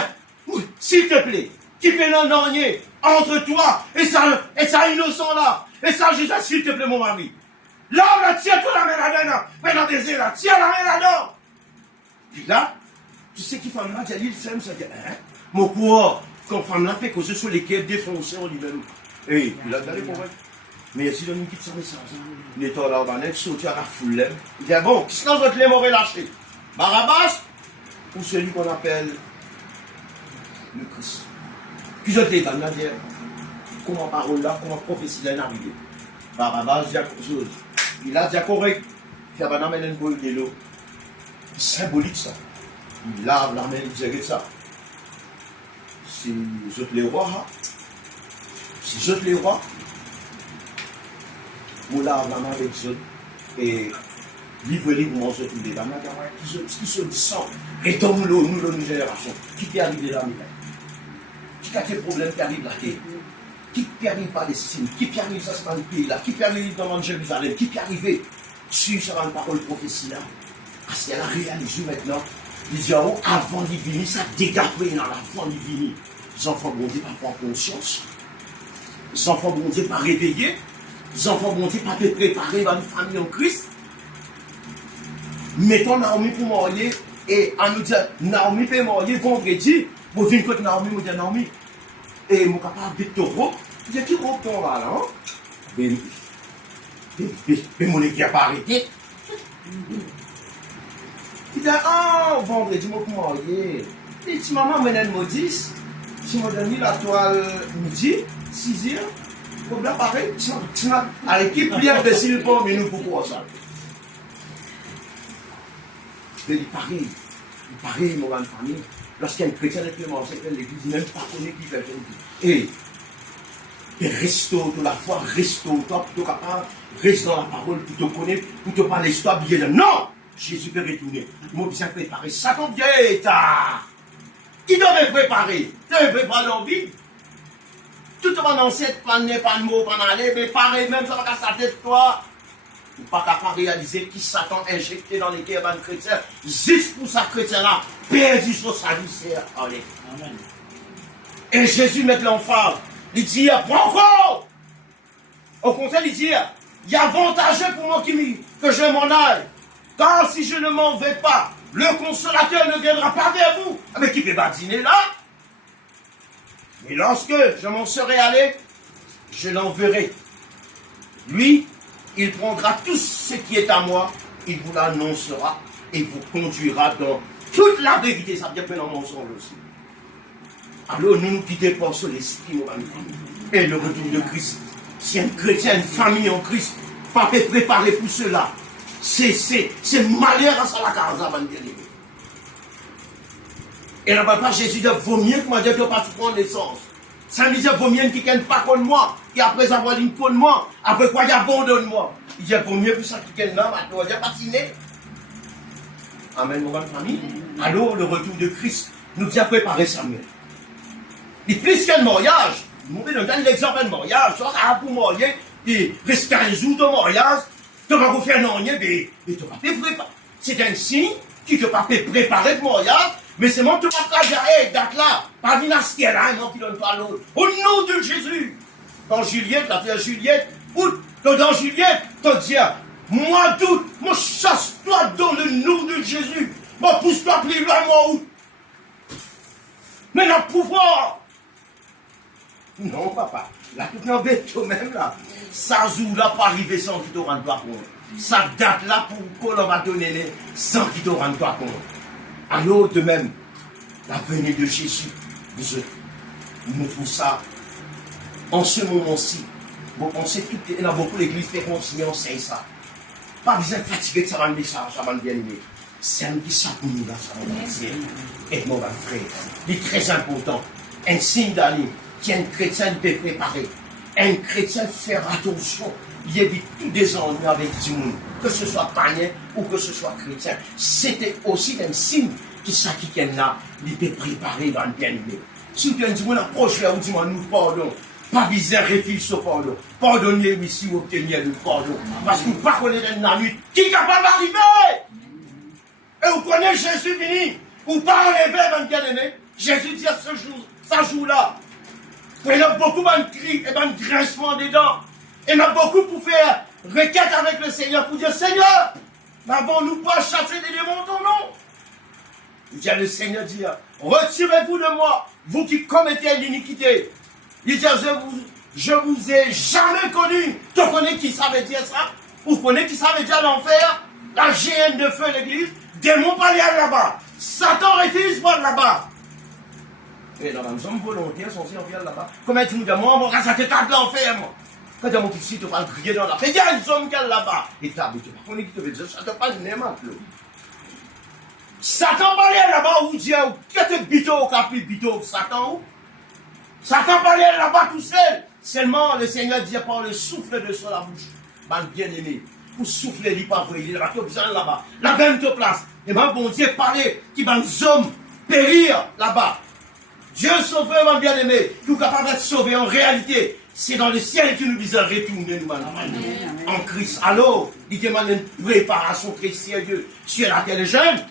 s'il te plaît, qui peut l'ennorgner entre toi et ça innocent là. Et ça, Jésus, s'il te plaît, mon mari. Là, on a tiré toute la main là-dedans. Mais dans des airs là, tire la main là-dedans. Puis là, tu sais qui femme là, il s'aime, ça dit, hein? Mon coureur, quand femme là fait causer sur lesquels défoncer en lui-même. Et il a d'aller pour vrai. Mais si on nous quitte son message, il est là, on est sorti à la foule. Il dit, bon, qu'est-ce qu'on va te les mauvais lâcher? Barabbas ou celui qu'on appelle le Christ? Puis je t'ai dans la dire, comment parole là, comment prophétie là est arrivée. Barabbas dit quelque chose. Il a dit correct. Il a amené une boule de l'eau. Symbolique ça. Il lave la main, il dit ça. Si je les rois, si je les rois, vous lave la main avec eux et livrez-les pour manger tous les dames. Qui se disent rétorne nous, notre génération. Qui peut arriver là, qui a des problèmes qui arrivent là, qui peut arriver par les signes, qui peut arriver dans ce pays là, qui peut arriver dans Jérusalem, qui peut arriver sur cette parole prophétie là. Parce qu'elle a réalisé maintenant. Il dit, oh, avant d'y venir, ça dégagé dans l'avant d'y venir. Les enfants bon Dieu pas prendre conscience. Les enfants bon Dieu pas réveiller. Les enfants bon Dieu pas te préparer à une famille en Christ. Mettons Naomi pour mourir et on nous dit, Naomi peut mourir vendredi. Vous venez côté Naomi, vous dites Naomi. Et mon capable de te robe. Il dit, qui robe ton là, hein? Mais mon équipe n'a pas arrêté. Il dit, vendredi, moi pour mourir. Et si maman me donne 10, si je donne la toile midi, 6 heures, problème pareil, à l'équipe, plus imbécile pour nous pourquoi ça. Il pareil, mon famille, lorsqu'un chrétien est vraiment c'est que l'église même pas connaît qui fait et resto de la foi, resto, toi plutôt capable, reste dans la parole, pour te connaître, pour te parler l'histoire bien. Non! Jésus peut retourner. Moi, bien préparé. Ça tombe bien, tard. Qui devait préparer? Tu devais préparer l'envie. Tout le monde en cette pas de mots, pas d'aller, mais pareil, même ça va casser la tête, toi. Ou pas capable de réaliser qui Satan injecté dans les cœurs d'un chrétien, juste pour ça chrétien-là, perdu son salut, c'est allez. Amen. Et Jésus met l'emphase. Il dit, prends encore. Au contraire, il dit, il y a avantageux pour moi que je m'en aille. Car si je ne m'en vais pas, le consolateur ne viendra pas vers vous. Mais qui peut badiner là? Mais lorsque je m'en serai allé, je l'enverrai. Lui, il prendra tout ce qui est à moi, il vous l'annoncera et vous conduira dans toute la vérité. Ça vient plein en mensonge aussi. Alors nous nous quittons pas sur l'estime et le retour de Christ. Si un chrétien, une famille en Christ, pas préparé pour cela, c'est malheur à ça la case avant de bien aimer. Et là, pas Jésus dit, vaut mieux que moi, Dieu ne pas prendre naissance. Ça me dit, vaut mieux qu'il ne pas contre moi, qui après avoir dit contre moi, après quoi il abandonne moi. Il dit, vaut mieux que ça qui est là, maintenant, il a patiné. Amen, mon famille. Alors, le retour de Christ nous dit à préparer Samuel. Et plus qu'un mariage, nous donne l'exemple d'un mariage, ça a pour marier, et reste 15 jours de mariage, tu vas vous faire non rien, mais tu ne vas pas préparer. C'est un signe qui te pas préparer le mariage, mais c'est moi qui ne vas pas dire, date là, pas dynastie là, non, qui donne pas l'autre. Au nom de Jésus. Dans Juliette, la pierre Juliette, ou dans Juliette, tu dis, moi doute, moi chasse-toi dans le nom de Jésus. Moi pousse-toi plus loin, moi où. Mais le pouvoir. Non, papa. Là, tout en bête toi-même, là. Ça joue là pas arriver sans qu'il te rende pas compte. Ça date là pour qu'on va donner sans qu'il te rende pas compte. Alors, de même, la venue de Jésus, nous font ça en ce moment-ci. Bon, on sait tout, il y a beaucoup d'églises qui font enseigne ça. Pas besoin de fatiguer que ça va me message, ça va me bien aimer. C'est un petit ça pour nous là, ça va me dire. Et mon frère, il est très important. Un signe d'aller. Qu'un chrétien peut préparer. Un chrétien faire attention. Il évite tous des ennuis avec du monde. Que ce soit païen ou que ce soit chrétien. C'était aussi un signe que ça qui est là, il peut préparer dans le bien-aimé. Si tu as du monde approche là, dis-moi nous pardon. Pas bizarre réfléchir au pardon. Pardonnez ici ou obtenir le pardon. Parce que vous ne connaissez pas la nuit. Qui est capable d'arriver? Et vous connaissez Jésus fini. Vous pas enlever, mon bien-aimé. Jésus dit à ce jour-là. Il y a beaucoup de cris et de grincements des dents. Il y en a beaucoup pour faire requête avec le Seigneur, pour dire Seigneur, n'avons-nous pas chassé des démons ton nom? Il dit à le Seigneur dit, retirez-vous de moi, vous qui commettez l'iniquité. Il dit, je vous ai jamais connu. Tu connais qui ça veut dire ça? Vous connaissez qui ça veut dire l'enfer? La géhenne de feu l'église, démon pas là-bas. Satan refuse pas là-bas. Et là, nous sommes volontaires, sont servir là-bas. Comment tu nous dis, moi, ça te tape l'enfer, moi. Quand tu as mon petit, tu vas crier dans la paix. Il y a une somme qu'elle là-bas. Et tu as dit, tu connais qui te veut dire, ça te passe n'importe quoi. Satan parlait là-bas, où dit, qui était bito au capi, bito, Satan, où? Satan parlait là-bas tout seul. Seulement, le Seigneur dit par le souffle de sur la bouche. Man bien-aimé, pour souffler, il pas vrai, il va te besoin là-bas. La même te place. Et ben, bon Dieu parlait, qui va nous hommes périr là-bas. Dieu sauveur, mon bien-aimé, tout capable d'être sauvé en réalité. C'est dans le ciel que nous disons retourner nous en Christ. Alors, il demande une préparation très sérieuse sur la terre jeune.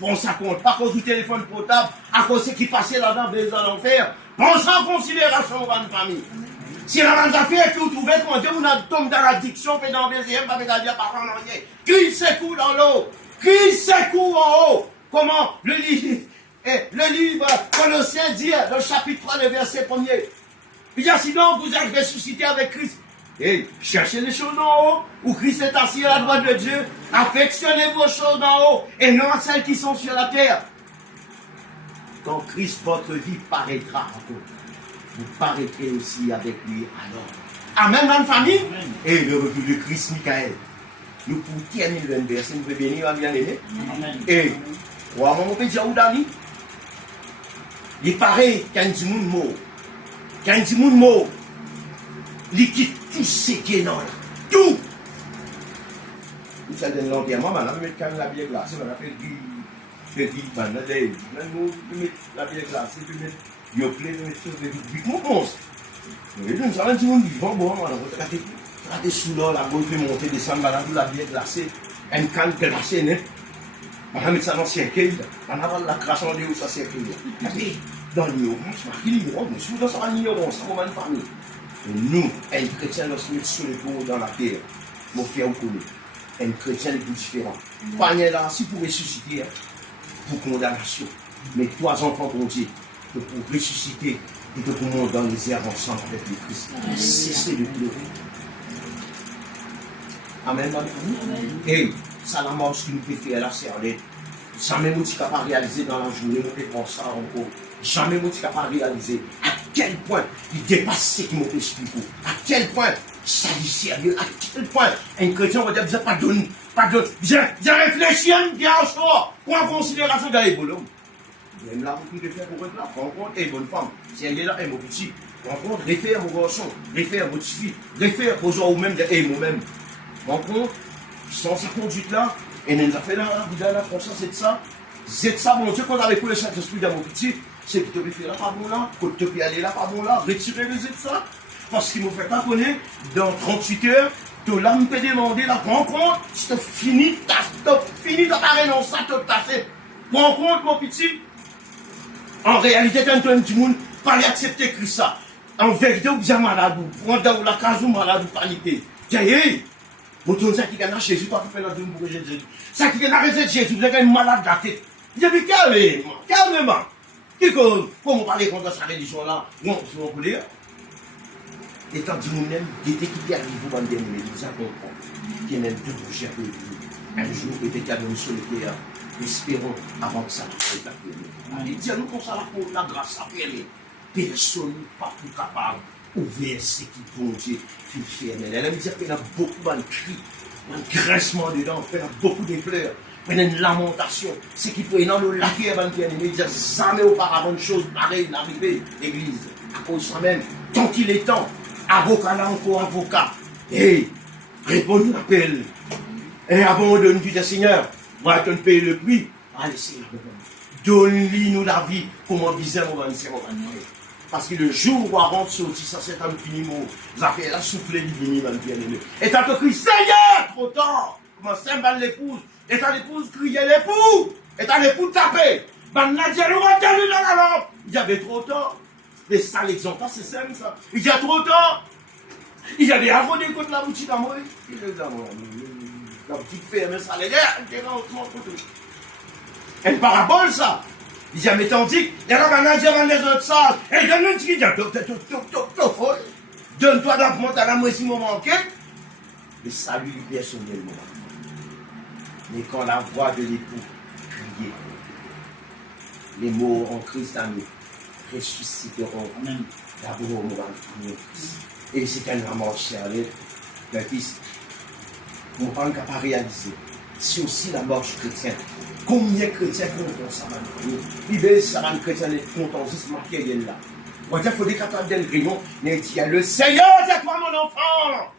Pense à compte, pas cause du téléphone portable, à cause de ce qui passait là-dedans, dans l'enfer. Pense en considération de famille. Si la bande affaire que vous trouvez, comment Dieu, vous tombez dans l'addiction, fait dans le deuxième, pas avec la dire par en arrière. Qui secoue dans l'eau? Qui secoue en haut? Comment? Le livre Colossiens dit, dans le chapitre 3, le verset 1er. Il dit, sinon vous êtes ressuscité avec Christ. Et cherchez les choses en haut, où Christ est assis à la droite de Dieu. Affectionnez vos choses en haut, et non à celles qui sont sur la terre. quand Christ, votre vie, paraîtra encore, vous paraîtrez aussi avec lui alors. Amen, ma famille. Et le retour de Christ, Michael. Nous pouvons terminer le verset, nous pouvons bénir, ma bien-aimée. Et, crois-moi, mon petit Aoudani, il paraît qu'il y a un petit monde mort. Qu'il y a un petit monde mort. Il quitte tout ce qui est dans là. Tout. Il s'est donné l'enterrement, maintenant, on met la bière glacée, on a fait du. Maintenant, on met la bière glacée, on met du yoplé, on met tout ça, on met tout ça. Nous savons un petit monde vivant, bon, on a regardé sous l'eau, la boule peut monter, descendre, madame, la bière glacée, un canne glacée, né. On va mettre ça dans le cercueil, on va la crache en dehors, ça cercueil. Dans l'ignorance, nous sommes dans sa ignorance, comme une famille. Nous, un chrétien, lorsqu'on met sur le dos dans la terre, mon frère ou connu, un chrétien est plus différent. Pas là, si pour ressusciter, pour condamnation. Mais 3 enfants pour Dieu, pour ressusciter et pour monter dans les airs ensemble avec le Christ. Cessez de pleurer. Amen, ma famille. Et ça, la marche qui nous fait faire là, c'est jamais nous ne pas réaliser dans la journée, nous devons ça encore. Jamais nous ne pas réaliser à quel point il dépasse ce qui m'a expliqué. À quel point ça lui sérieux. À quel point un chrétien va dire pardonne. Bien réfléchir, bien choix. Prends en considération dans les boulons. Même là, vous pouvez faire pour être là. Prends compte, et bonne femme. Si elle est là, et mon petit. Prends compte, réfère mon garçon, réfère votre fille, réfère aux gens ou même de moi-même. Prends compte, sans cette conduite-là, et nous avons fait là, vous avez la conscience, c'est ça, mon Dieu, quand on a écouté le Saint-Esprit dans mon petit, c'est que tu peux faire là, pas bon là, que tu peux aller là, pas bon là, retirer les ça. Parce qu'il ne me fait pas connaître, dans 38 heures, tu l'as me demandé la rencontre, tu as fini, tu as renoncer, tu as tassé. Prends compte, mon petit. En réalité, quand tu as un petit monde, pas accepter Christ ça. En vérité, vous êtes malade, vous prendre la case ou malade, vous paniquez. Tiens, vous tournez ça qui gagne à Jésus, pas faire la dune pour Jésus. Ça qui gagne à Jésus, vous êtes malade de la tête. J'ai dit, calmement. Comment parler contre cette religion-là, vous voulez. Et quand vous même, dès qu'il arrive, vous allez vous comprendre qu'il y a même deux projets pour vous. Un jour, peut-être qu'il y a sur le terre. Espérons avant que ça ne soit pas. Il dit à nous qu'on s'en pour la grâce à faire. Personne n'est pas plus capable d'ouvrir ce qui bon Dieu fait faire. Elle aime dire qu'il y a beaucoup de cris, de grincement dedans, il y a beaucoup de pleurs, il y a une lamentation. Ce qui peut dans le laquais avant qu'il y ait une médias, jamais auparavant de choses pareilles n'arrivaient l'église. À cause de ça même, tant qu'il est temps, avocat là encore avocat. Et répondez l'appel. Et abandonne du Seigneur. Moi, tu ne payes le prix. Allez, Seigneur, donne-lui nous la vie. Comment disait mon ancien. Parce que le jour où avant de sortir, ça c'est un fini mot. Vous avez la soufflé du fini, mon bien-aimé. Et t'as crié, Seigneur, trop tard. Comment s'emballe l'épouse. Et t'as l'épouse crié l'époux. Et t'as l'époux tapé. Ben, Nadia, nous regarde dans la lampe. Il y avait trop tard. Mais ça, l'exemple, c'est simple, ça. Il y a trop tard. Il y avait avant d'écouter la boutique à moi. Il est là, moi. La petite ferme, ça les gars, une parabole, ça. Il dit, mais tandis, il y a un manager dans les autres salles. Et donne-nous un petit folle. Donne-toi d'apprendre à la moitié moment, ok? Le salut personnellement. Mais quand la voix de l'époux criait, les morts en Christ en nous ressusciteront d'abord au moment de Christ. Et c'est un amour cher, le Fils. On ne peut pas réaliser. C'est aussi la marche chrétienne. Combien de chrétiens comptent ça? Il veut ça, les chrétiens les comptent juste marqué là. On va dire qu'il faut des capables d'un grillon, mais il dit le Seigneur, c'est toi mon enfant.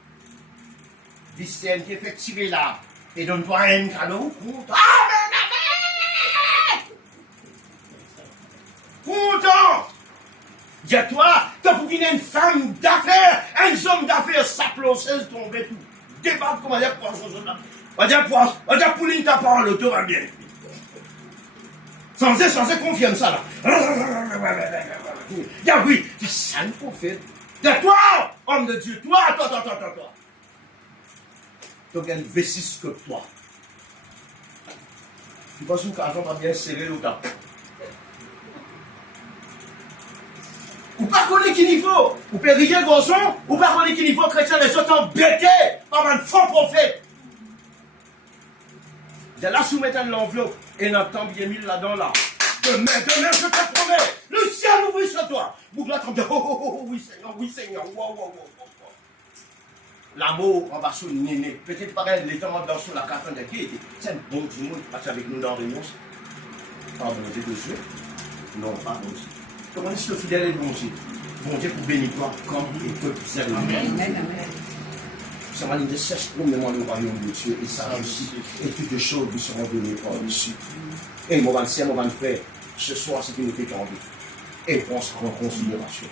Discerne qui est fait tirer là. Et donne-toi un cadeau. Amen, amen. Content. Dis-toi, t'as pour qu'il y ait une femme d'affaires, un homme d'affaires, saploseuse, tombée tout. Débat comment dire pour ça. On va dire Pouline ta parole, tout va bien. Sans confirme ça là. Ya oui, ça ne faut faire. De toi, homme de Dieu, toi. Tu as un V6 que toi. Tu penses que l'argent va bien serré l'autre. Ou pas connaître qu'il y faut. Ou pas rien garçon. Ou pas connaître qu'il y faut chrétien les autres embêtés par un faux prophète. De là soumettre l'enveloppe et on a tant bien mis là-dedans là. demain, je te promets, le ciel ouvre sur toi. Boucle la trempe, oh, oui Seigneur, wow. L'amour, on va souligner, peut-être pareil, les temps dans sur la carte de qui était. C'est un bon Dieu qui passe avec nous dans la réunion. Pardon, Dieu de Dieu. Non, pas bon Dieu. Comment est-ce que le fidèle est bon Dieu? Bon Dieu pour bénir toi comme et peuple sérieux. Ça va nous dire, cherche premièrement le royaume de Dieu et ça réussit. Et toutes les choses vous seront données par-dessus. Et mon frère, mon frère, ce soir, c'est que nous faisons envie. Et prends ça en considération.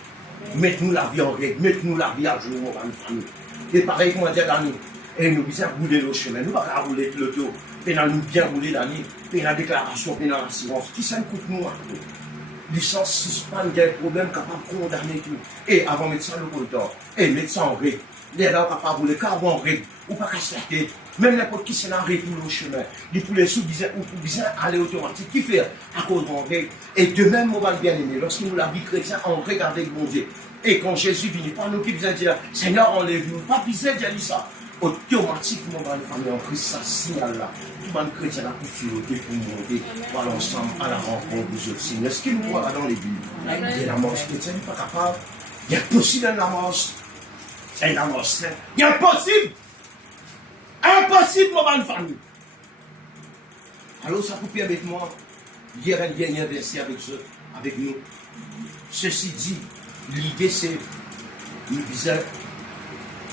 Mettez-nous la vie en règle, mettez-nous la vie à jour, mon famille. Et pareil, comment dire, Dani, et nous bien rouler le chemin, nous ne pouvons pas rouler le dos, et nous bien rouler, Dani, et la déclaration, et dans l'assurance, qui ça nous coûte nous à tout. Licence, suspend, il y a un problème capable de condamner tout. Et avant de mettre ça le corridor, et mettre ça en règle, les gens ne peuvent pas rouler, car en règle, ou pas casser la tête, même n'importe qui s'en arrête pour le chemin, il pour les sous, ou pour bien aller automatique, qui fait à cause en règle. Et de même, mon bien aimé, lorsque nous la vie chrétienne, on règle avec mon Dieu. Et quand Jésus vient, pas nous qui besoin dire, Seigneur, enlève-nous, pas besoin de dire ça. Automatiquement, dans la famille en Christ, ça signale là. Tout le monde chrétien a pour filoter, pour monter, pour aller ensemble à la rencontre des autres signes. Est-ce qu'il nous voit dans l'église? Et la mort chrétienne n'est pas capable. Il y a possible un amorce. C'est un amorce. Il y a impossible. Impossible, mon bonne famille. Alors, ça peut permettre moi, hier, un dernier verset avec nous. Ceci dit, l'idée c'est, nous disons,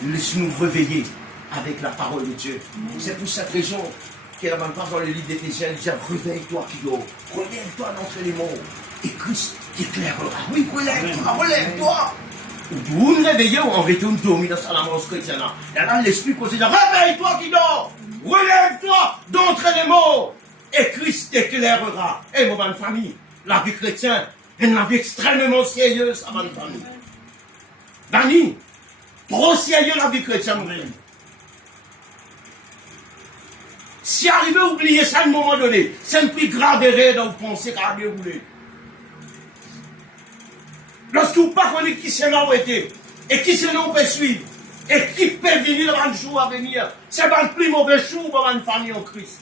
laissez-nous réveiller avec la parole de Dieu. C'est pour cette raison qu'elle a pas dans le livre d'Éphésiens, il dit, réveille-toi qui dort, relève-toi d'entre les morts, et Christ t'éclairera. Oui, relève-toi. Vous nous réveillez ou on retourne dormir dans la mort chrétienne. Et là, l'esprit continue, réveille-toi qui dort, relève-toi d'entre les morts, et Christ t'éclairera. Et mon bonne famille, la vie chrétienne, est une vie extrêmement sérieuse, ma bonne famille. Dani, trop sérieux la vie chrétienne. Si arrivé à oublier ça à un moment donné, c'est une plus grave erreur dans vous penser qu'à bien rouler. Lorsque vous ne connaissez pas qui c'est là où était, et qui c'est là où peut suivre, et qui peut venir dans le jour à venir, c'est le plus mauvais jour pour une famille en Christ.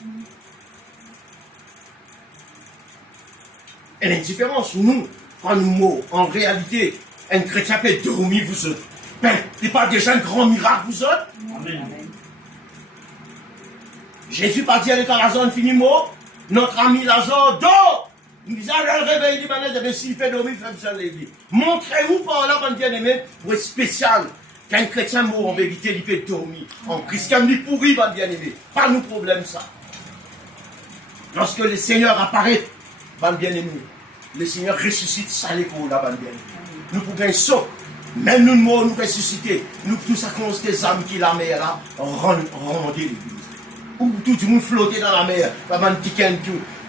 Et la différence, nous, quand nous mourons, en réalité, un chrétien peut dormir vous autres. Ben, ce n'est pas déjà un grand miracle vous autres? Amen. Jésus partit avec Lazare, fini mort. Notre ami Lazare dort. Il disait, allez le réveiller, il dit, mais s'il fait dormir, il fait ça l'église. Montrez-vous par là, quand bien aimé, pour être spécial, qu'un chrétien mort en vérité, il peut dormir. En chrétien, il pourrit, bien aimé. Pas nous problème ça. Lorsque le Seigneur apparaît, bien aimé, le Seigneur ressuscite ça les pour là, bien aimé. Nous pouvons sauter. Même nous, nous ressusciter. Nous tous à cause des âmes qui la mer là, rendre l'église. Ou tout le monde flotter dans la mer,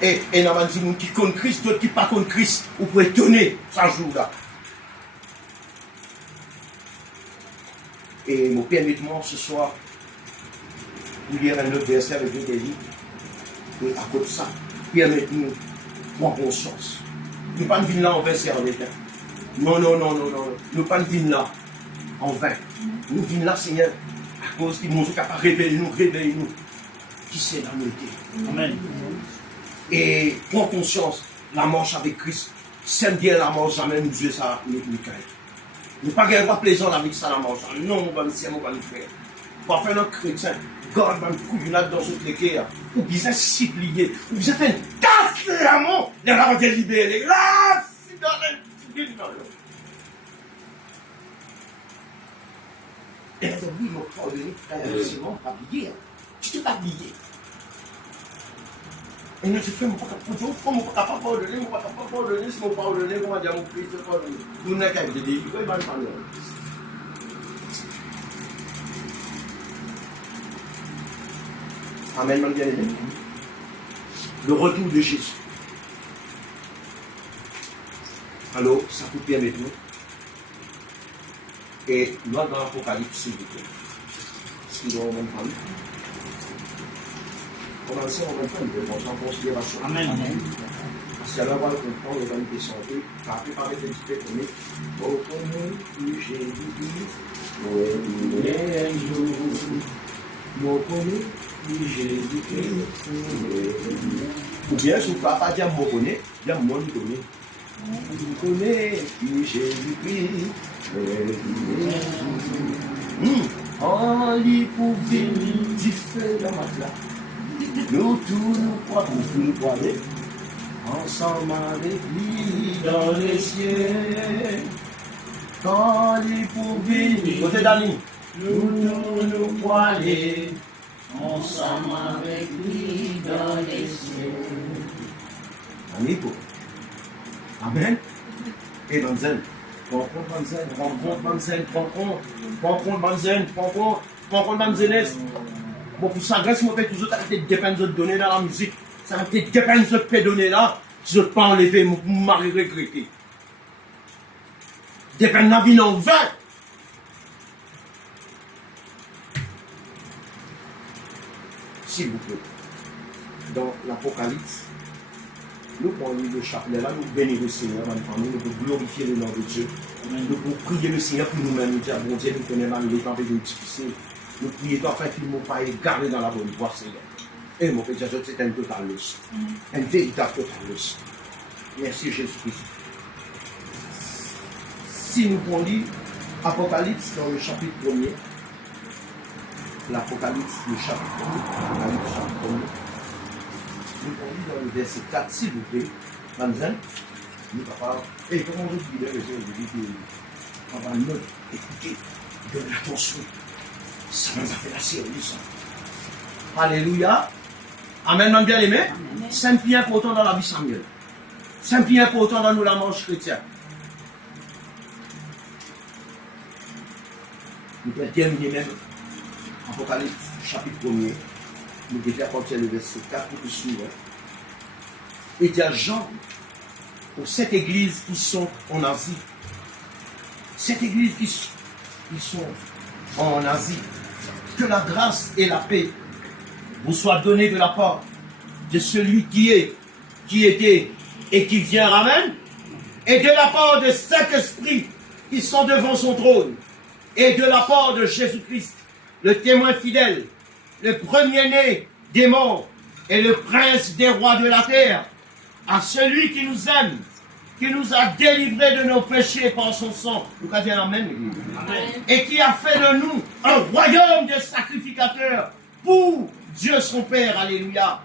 et il y a des gens qui connaissent Christ, d'autres qui ne connaissent pas Christ, vous pouvez étonner ce jour-là. Et me permettez-moi ce soir, de lire un autre verset avec des livres, et à côté de ça, permettez-nous prendre conscience. Nous ne pas venir là en verset en état. Non. Nous ne pas venir là en vain. Nous venons là, Seigneur, à cause qu'ils m'ont capable de réveiller nous. Qui c'est dans nos idées. Amen. Et prends conscience, la marche avec Christ, c'est bien la marche, jamais nous jouer ça, nous caille. Nous ne pas gagner pas plaisir avec ça, la marche. Non, mon bon frère. Pour faire notre chrétien, God va nous couper dans toutes les guerres, ou bien supplier, ou bien faire une tasse l'amour, et là, on va libérer. Là, c'est dans le. Et là, oui, mon pardonné, frère, c'est bon, pas oublier. Tu t'es pas habillé. Et nous, tu fais mon papa, mon papa pardonner, mon papa pardonner, si mon pardonner, comment dire, mon Christ pardonner. Nous n'avons qu'à être des livres, il va nous parler. Amen, mon bien-aimé. Le retour de Jésus. Alors, ça peut permettre nous. Et nous, dans l'Apocalypse, s'il vous plaît. Ce qui doit même parler. On va essayer en même temps de prendre en considération. Amen. Parce qu'à l'heure où on comprend les vanité santé, par préparer des petits pétonnés, au nom de Jésus-Christ, mon nom de Jésus-Christ, Ou bien, si vous ne pouvez pas dire moi connais, dire moi nous connais. Vous connaissez qui Jésus-Christ. En lui pour venir, différents matelas. Nous tous nous croyons ensemble avec lui dans les cieux. Quand lui pour venir, côté d'Annie, nous croyons ensemble avec lui dans les cieux. Amigo. Amen. Et dans zen. Rencontre Banzen. Bon, pour ça, grâce, moi, toujours, ça va dépendre de donner dans la musique. Ça va dépendre de donner là. Si je ne peux pas enlever, je vais regretter. Dépend de la vie en vain. S'il vous plaît. Dans l'Apocalypse, nous prenons le chapelet là, nous bénissons le Seigneur, nous pouvons glorifier le nom de Dieu. Nous pouvons prier le Seigneur pour nous-mêmes, nous dire, bon Dieu, nous connaissons les temps difficiles. Nous prions afin qu'il ne nous pas égaré dans la bonne voie, Seigneur. Et mon Père, c'est un total leçon. Un véritable total leçon. Merci Jésus-Christ. Si nous prenons l'Apocalypse dans le chapitre 1er, l'Apocalypse, le chapitre 1er, l'Apocalypse, chapitre 1er, nous prenons dans le verset 4, s'il vous plaît, Manzen, nous parlons, et comment je dis, on va noter, écouter, donner l'attention. Ça nous a fait la sérieuse. Alléluia. Amen, mon bien-aimé. C'est un bien important dans la vie Samuel. C'est un bien important dans nous la marche chrétienne. Nous pouvons terminer même Apocalypse chapitre 1er. Nous devons faire partir le verset 4 pour suivre. Et il y a Jean pour cette église qui sont en Asie. Cette église qui sont en Asie. Que la grâce et la paix vous soient données de la part de celui qui est, qui était et qui vient, amen, et de la part de Saint-Esprit qui sont devant son trône, et de la part de Jésus-Christ, le témoin fidèle, le premier-né des morts et le prince des rois de la terre, à celui qui nous aime, qui nous a délivrés de nos péchés par son sang. Nous allons dire amen, amen. Et qui a fait de nous un royaume de sacrificateurs pour Dieu son Père. Alléluia.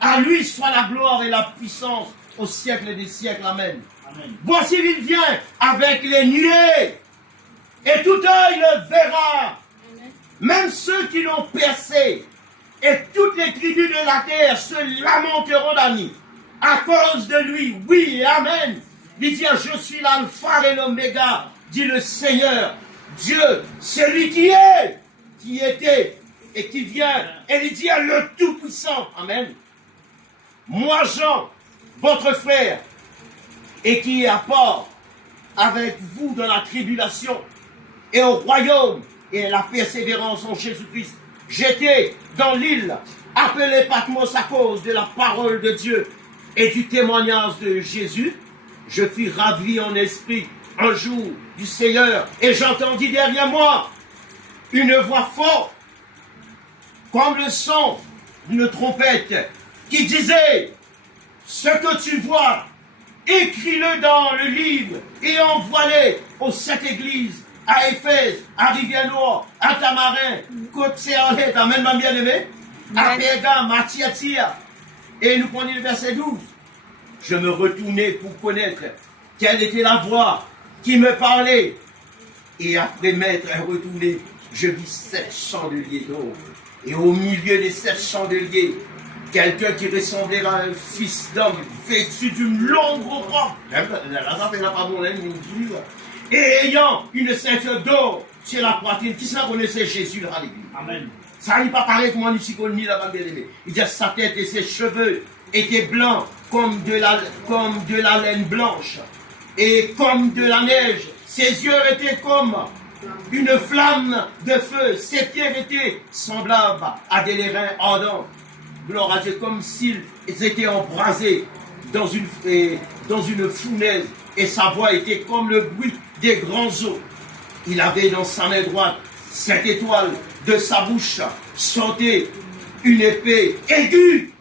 À lui soit la gloire et la puissance au siècle des siècles. Amen. Amen. Voici il vient avec les nuées et tout œil le verra. Amen. Même ceux qui l'ont percé et toutes les tribus de la terre se lamenteront d'amis à cause de lui. Oui, amen. Il dit, je suis l'alpha et l'oméga, dit le Seigneur, Dieu, celui qui est, qui était et qui vient. Et il dit, le Tout-Puissant, amen. Moi, Jean, votre frère, et qui est à part avec vous dans la tribulation et au royaume et la persévérance en Jésus-Christ. J'étais dans l'île appelée Patmos à cause de la parole de Dieu et du témoignage de Jésus. Je fus ravi en esprit un jour du Seigneur et j'entendis derrière moi une voix forte comme le son d'une trompette qui disait: ce que tu vois, écris-le dans le livre et envoie-le aux 7 églises, à Éphèse, à Rivière-Noire, à Tamarin, Côte-Séarlette, amen, ma bien-aimée, à Pergame, à Thyatire. Et nous prenons le verset 12. Je me retournai pour connaître quelle était la voix qui me parlait. Et après m'être retourné, je vis 7 chandeliers d'or. Et au milieu des 7 chandeliers, quelqu'un qui ressemblait à un fils d'homme, vêtu d'une longue robe, et ayant une ceinture d'or sur la poitrine. Qui ça connaissait Jésus à l'église? Amen. Ça n'est pas pareil comme on ici connu là-bas, bien aimé. Il dit sa tête et ses cheveux étaient blancs comme de la laine blanche et comme de la neige. Ses yeux étaient comme une flamme de feu. Ses pieds étaient semblables à des lérins ardents. Gloire à Dieu, comme s'ils étaient embrasés dans une fournaise, et sa voix était comme le bruit des grands eaux. Il avait dans sa main droite 7 étoiles, de sa bouche sortait une épée aiguë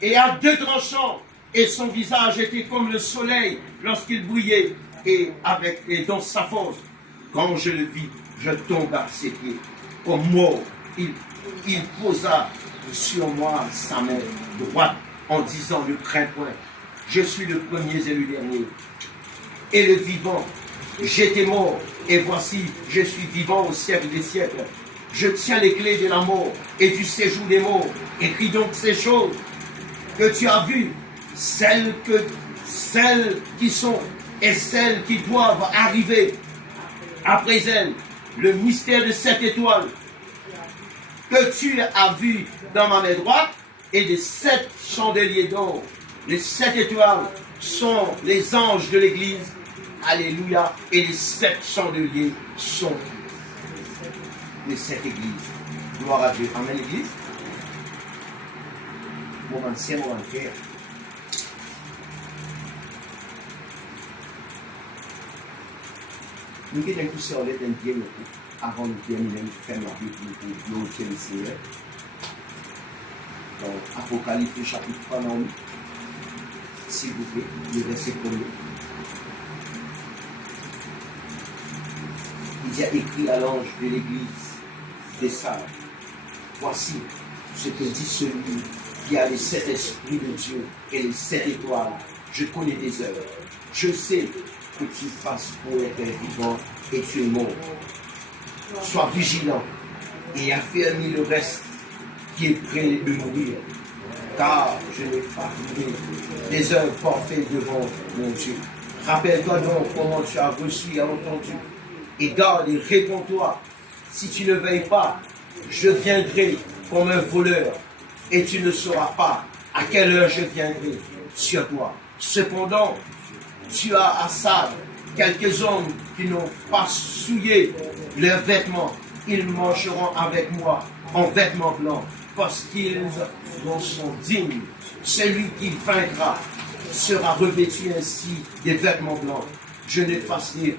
et à deux tranchants, et son visage était comme le soleil lorsqu'il brillait, et dans sa force. Quand je le vis, je tombe à ses pieds. Comme mort, il posa sur moi sa main droite en disant: ne crains point, je suis le premier et le dernier, et le vivant. J'étais mort, et voici, je suis vivant au siècle des siècles. Je tiens les clés de la mort et du séjour des morts. Écris donc ces choses que tu as vues, celles qui sont et celles qui doivent arriver après elles. Le mystère de cette étoile que tu as vu dans ma main droite et des 7 chandeliers d'or. Les 7 étoiles sont les anges de l'église. Alléluia. Et les 7 chandeliers sont les 7 églises. Gloire à Dieu. Amen, l'église. Moment ancien, moment frère. Nous avons tous ces relais d'un bien avant de terminer, nous faisons la Bible pour glorifier le Seigneur. Donc, Apocalypse chapitre 3, s'il vous plaît, le verset 1er. Il y a écrit à l'ange de l'église des Sardes: voici ce que dit celui qui a les 7 esprits de Dieu et les 7 étoiles. Je connais tes œuvres. Je sais que tu passes pour être vivant et tu es mort. Sois vigilant et affermis le reste qui est prêt de mourir, car je n'ai pas trouvé les œuvres parfaites devant mon Dieu. Rappelle-toi donc comment tu as reçu et entendu, et garde et réponds-toi. Si tu ne veilles pas, je viendrai comme un voleur, et tu ne sauras pas à quelle heure je viendrai sur toi. Cependant, tu as à Sardes quelques hommes qui n'ont pas souillé leurs vêtements. Ils marcheront avec moi en vêtements blancs, parce qu'ils en sont dignes. Celui qui vaincra sera revêtu ainsi des vêtements blancs. Je n'effacerai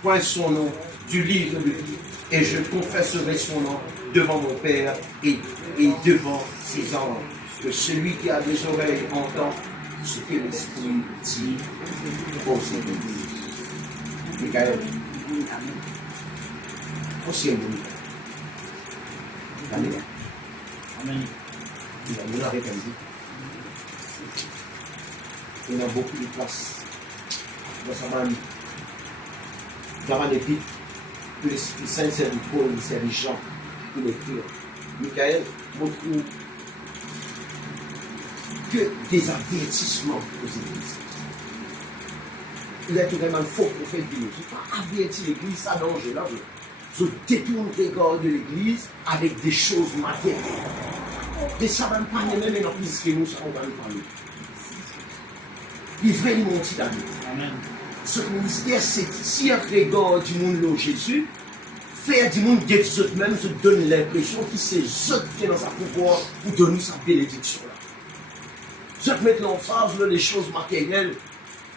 point son nom du livre de vie, et je confesserai son nom devant mon Père et devant ses anges. Que celui qui a des oreilles entend ce que l'Esprit dit aux églises. Michael. Aussi un bon. Amen. Amen. Il y a avec un dit. Il y a beaucoup de place. Dans ma épître, que l'Esprit Saint servi Paul, servi Jean, pour l'écrire. Michael montre que des avertissements aux églises. Il est vraiment faux pour faire dire. Je ne pas avertir l'église, ça danger là. Je détourne le regard de l'église avec des choses matérielles. Et ça va me parler même dans plus que nous, ça va nous parler. Il veut mon petit ami. Amen. Ce ministère, c'est tirer le regard du monde là Jésus, faire du monde qui est même se donne l'impression que c'est eux qui est dans sa pouvoir pour donner sa bénédiction là. Je mettre l'emphase sur les choses matérielles.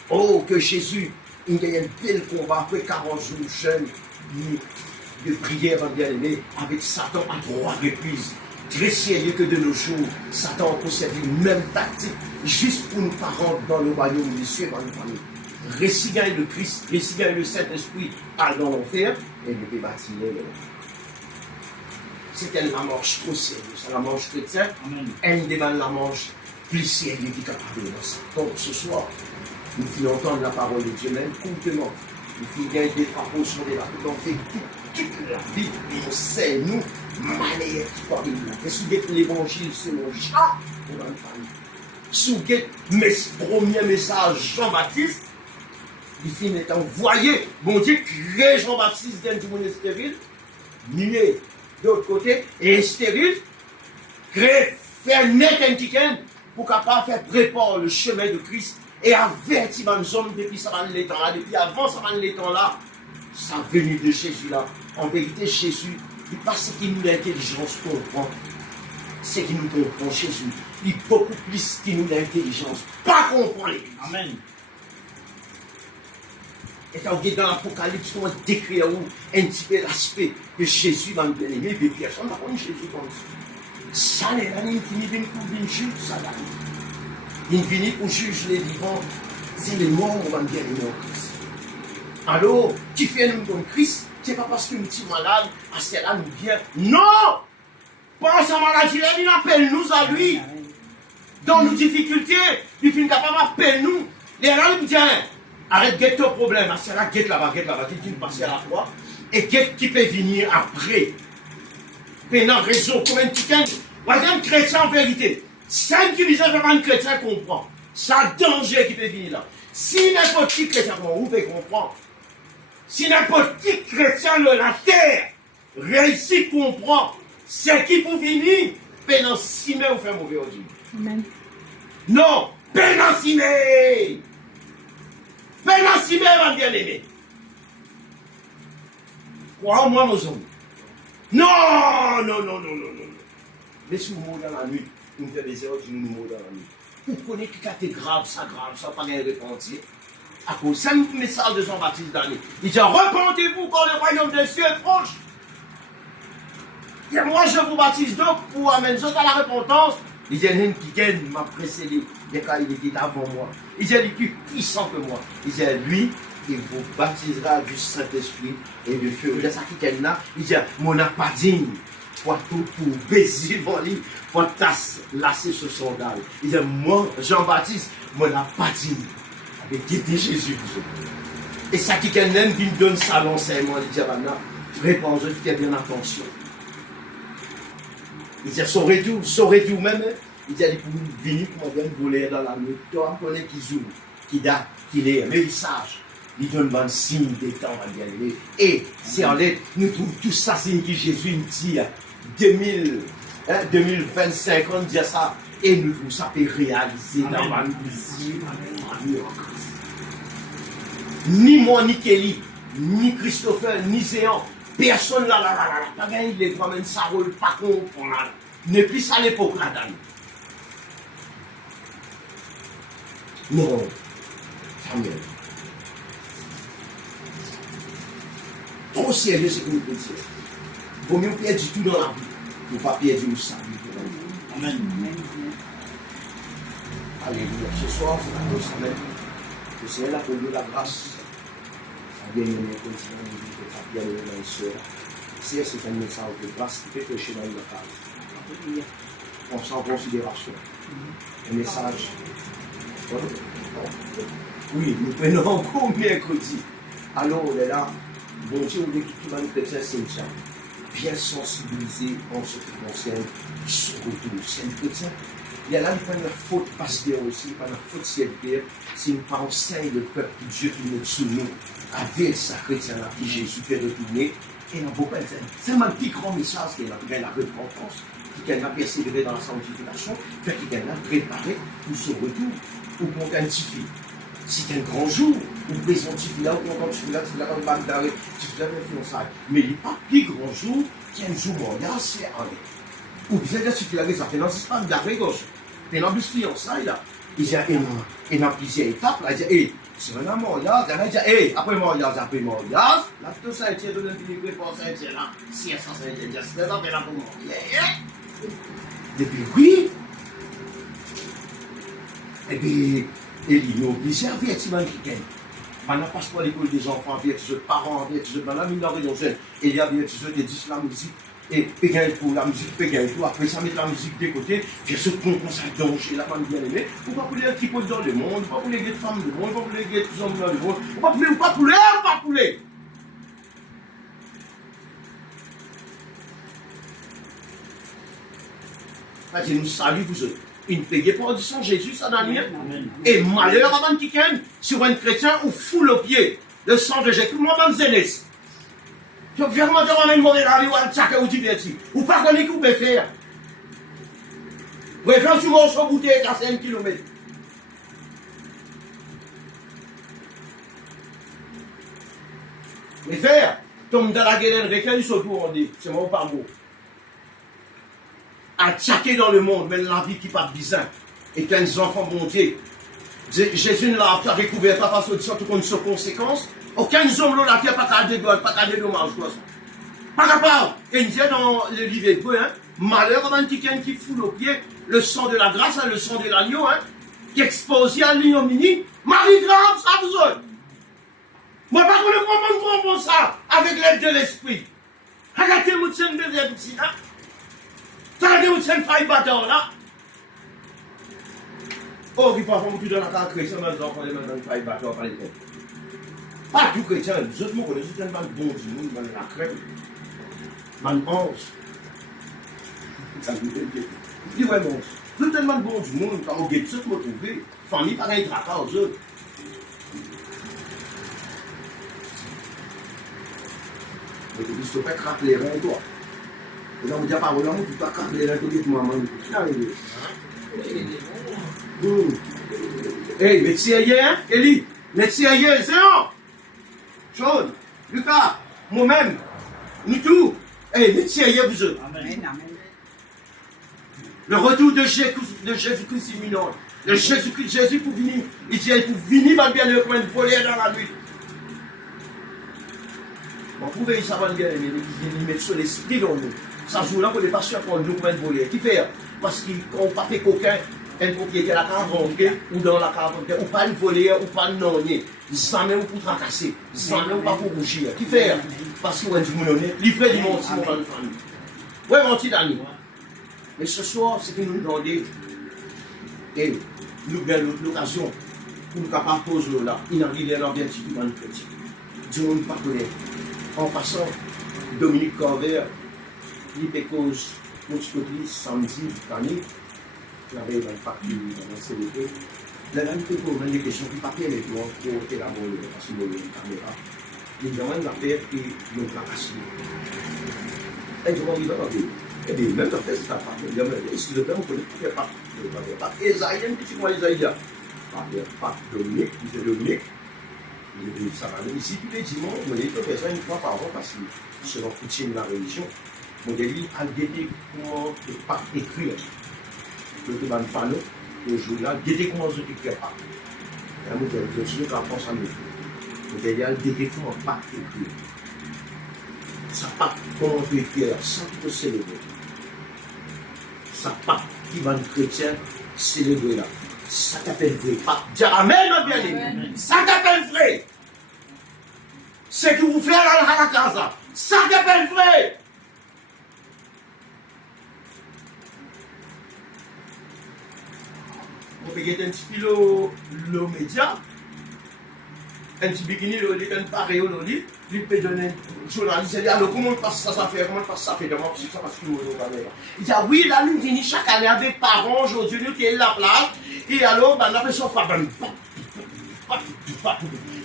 Oh, que Jésus, il y a un tel combat après 40 jours jeune de prière en bien-aimé avec Satan à 3 reprises. Très sérieux que de nos jours, Satan a conservé une même tactique juste pour nous pas rentrer dans le royaume des cieux, dans le famille. Récigailler le Christ, récigailler le Saint-Esprit, aller dans l'enfer et ne peut bâtir l'enfer. C'était la marche trop sérieuse, la marche chrétienne, elle devant la marche plus sérieuse qui est capable de ça. Donc ce soir, nous voulons entendre la parole de Dieu même complètement. Nous voulons gagner des travaux sur des bateaux. Donc toute la vie, on sait, nous, manière qui parle de nous. Et si vous êtes l'évangile selon Jean, on va le famille. Si vous êtes mes premiers messages Jean-Baptiste, il finit étant envoyé, bon Dieu, créer Jean-Baptiste dans du monde stérile, nier de l'autre côté, et stérile, créer, faire naître un chicken pour capable faire préparer le chemin de Christ et avertir les hommes depuis ça va l'étang là, depuis avant ça va l'étang là, ça venu de Jésus là. En vérité, Jésus, il pas ce qui nous l'intelligence comprend, c'est qui nous comprend Jésus. Il est beaucoup plus qui nous l'intelligence, pas comprendre l'Église. Amen. Et quand vous êtes dans l'Apocalypse, comment décrire un petit peu l'aspect de Jésus dans le bien-aimé, mais personne n'a connu Jésus comme ça. Ça, les années, il finit pour venir juger ça. Il finit pour juger les vivants. C'est les morts, on va bien les morts. Alors, qui fait nous comme Christ, c'est pas parce que nous sommes malades, à ce là nous vient. Non! Pas sa maladie, il appelle nous à lui. Dans nos difficultés, il finit capable d'appeler nous. Les gens nous disent, arrête, guette ton problème, à ce là, guette là-bas, tu dis passer à la croix, et guette qui peut venir après. Pendant raison, comme un petit un chrétien en vérité. Cinq qui disent que un chrétien comprend. C'est un danger qui peut venir là. Si n'importe qui chrétien comprend, vous pouvez comprendre. Si n'importe qui chrétien de la terre réussit à comprendre, c'est qui pour venir, pendant 6 mois, vous faites mauvais aujourd'hui. Amen. Non, pendant 6 mois. Pendant 6 mois, ma bien-aimé. Crois-moi, nos hommes. Non. Mais si vous mourrez dans la nuit, vous faites des erreurs, vous mourrez dans la nuit. Vous connaissez que c'est grave, ça, pas bien repentir. À cause de ce message de Jean-Baptiste d'année. Il dit, repentez-vous quand le royaume des cieux est proche. Et moi, je vous baptise donc pour amener à la repentance. Il dit, il y a un qui gagne, m'a précédé. Il était avant moi. Il dit, il est plus puissant que moi. Il dit, lui, il vous baptisera du Saint-Esprit et du feu. Il dit, ça qui gagne là. Il dit, mon pas digne. Pour tout pour baiser mon lit. Pour tasser, lasser ce sondage. Il dit, moi, Jean-Baptiste, mon pas digne. Avec guider Jésus pour vous. Et ça qui gagne, qui me donne ça l'enseignement. Il dit, répondez, faites bien attention. Il dit, saurais-tu même, il dit, pour venir pour bien voler dans la nuit. Toi, on connaît qui joue, qui date, qui est, mais il sage. Il donne un signe des temps à bien aimer. Et c'est en l'aide, nous trouvons tout ça, c'est que Jésus nous dit, 2025, on dit ça, et nous trouvons ça peut réaliser dans la musique, ni moi, ni Kelly, ni Christopher, ni Zéan. Personne là, pas gagné les droits, même ça roule pas comprendre là. Ne plus à l'époque là, Dan. Non, jamais. Trop sérieux, c'est que nous pouvons dire. Vaut mieux perdre du tout dans la vie, pour ne pas perdre le salut. Amen. Alléluia. Ce soir, c'est la grosse semaine. Le Seigneur a donné la grâce. Bien-aimé, bien-aimé, ma soeur. C'est un message de grâce qui peut toucher dans une case. On s'en considération. Un message. Oui, nous prenons encore mercredi. Alors, on est là. Bon Dieu, on est tout dans le chrétien Saint-Jean. Bien sensibilisé en ce qui concerne ce retour. C'est un chrétien. Il y a là, il n'y a pas de faute pasteur aussi, il n'y a pas de faute serviteur. C'est une pensée de peuple de Dieu qui nous sous nous. Avec sa chrétienne qui Jésus fait retourner. Et on peut dire, c'est un petit grand message qui est la repentance, qui a persévéré dans la sanctification, fait qu'il a préparé pour son retour, ou qu'on quantifie. C'est un grand jour, ou présentифie là, ou qu'on quantifie là, tu l'as pas mal d'arrêt, tu l'as pas fiançailles. Mais il n'y a pas plus grand jour qu'un jour mondial, c'est en est. Ou bien là, tu l'as ça fait dans ce pas d'arrêt gauche. Et dans le fiançailles là, il y a plusieurs étapes là, il dit, c'est un mariage, il dit, après mariage, là, tout ça, il tient de l'infinité pour ça, il tient là, si ça, il dit, c'est là, pour mariage. Et puis, oui. Et puis, il nous oblige à effectivement qui gagne. Maintenant, passe pas l'école des enfants, avec les parents, avec les dans la mine d'origine, et il y a bien des disques la musique. Et pégaille pour la musique, pégaille pour après ça mettre la musique de côté, faire ce qu'on consacre danger, la femme bien aimée, ou pas pour les petits potes dans le monde, ou pas pour les gays de femmes du monde, ou pas pour les gays de hommes dans le monde, ou pas pour les. Dieu nous salue vous autres. Une payée pour son Jésus, ça n'a rien. Et malheur avant qu'il vienne sur un chrétien ou foule au pied le sang de Jésus, moi, dans zélès. Je vais vraiment te ramener mourir la vie ou un tchaka ou diverti. Ou pas qu'on est coupé faire. Vous pouvez faire sur mon son bouteille à 5 km. Mais faire, comme dans la guerre, recueil sur tout, on dit, c'est mon pas mot. À tchaker dans le monde, mais la vie qui pas bizarre. Et qu'un enfant bon Dieu. Jésus ne l'a pas découvert, pas parce que surtout qu'on a conséquences. Aucun homme là qui n'a pas de dommage. Pas capable. Et il dit dans le livre hébreu, Malheur à quelqu'un qui fout le pied, le sang de la grâce, le sang de l'agneau, hein, qui expose à l'ignominie. Marie grave, ça vous autres. Moi, par contre, comment comprendre ça avec l'aide de l'esprit? Regardez-vous, c'est une deuxième petite, là. Regardez-vous, c'est une faille bâtard, là. Oh, qui parfois, on dans la carte chrétienne, mais on connaît même une faille bâtard par exemple. Pas tout chrétien, nous autres, nous connaissons tellement de bon du monde, dans la crème. Man ange. Ça nous fait dire. Il dit vraiment, nous tellement de bon du monde, quand on guette tout, nous trouver. Famille, pas un tracas aux autres. Mais tu dis, tu peux craquer les reins, toi. Et là, on dit, pas, on ne peut pas craquer les reins, tu dis, maman, tu vas arriver. Hey, métier, hein, Eli, métier, c'est bon. John, Lucas, moi-même, nous tous. Hey, métier, vous autres. Amen. Le retour de Jésus-Christ imminent. Le Jésus-Christ, Jésus pour venir. Il dit, pour venir, va bien le coin de voler dans la nuit. Vous pouvez savoir bien, il met sur l'esprit dans nous. Ça joue là pour les patients pour nous coin de voler. Qui fait? Parce qu'on n'a pas fait qu'aucun. Un propriétaire à la carte ou dans la carte ou pas une voler ou pas une nonnier. Jamais pour tracasser, jamais pas pour rougir. Qui fait? Parce qu'il y a du monde honnête, livré du monde, c'est mon famille. Oui, mon petit ami. Mais ce soir, c'est que nous demandons et nous avons l'occasion pour nous capables de poser là. Il arrive à bien petit peu dans le petit. Du monde pas connaît. En passant, Dominique Corver, il fait cause, mon petit côté, samedi, famille. Il y avait un papier dans la CDP. La même chose pour des questions qui papier avec moi pour élaborer parce que la caméra. Il y a un affaire qui nous a cassé. Et comment il va dans le eh bien, même dans fait, c'est pas papier. Il y a même, excusez-moi, on ne peut pas faire pas. Esaïe, un petit point Esaïe. Pas Dominique, M. Dominique. Il dit, ça va aller ici tous les dimanches. On dit, on fait ça une fois par an parce que selon Poutine, la religion, on dit, à guetter comment ne pas écrire. Le débat de panneau, le journal, guetter comment je n'écris pas. Et moi, je suis qu'à force à me faire. Donc, il y a le guetter comment pas écrire. Ça pas comment tu écrire sans te célébrer. Ça pas qui va être chrétien célébrer là. Ça t'appelle vrai. Pas dire amen, ma bien-aimé. Ça t'appelle vrai. C'est que vous faites à la casa. Ça t'appelle vrai. On peut gagner un petit filo le média, un petit bikini, un pareil au lit, lui peut donner un journaliste, il dit alors comment ça fait, d'abord ça parce qu'il il dit ah oui, là nous venons chaque année avec parents, aujourd'hui nous qui est la place, et alors on a fait ça,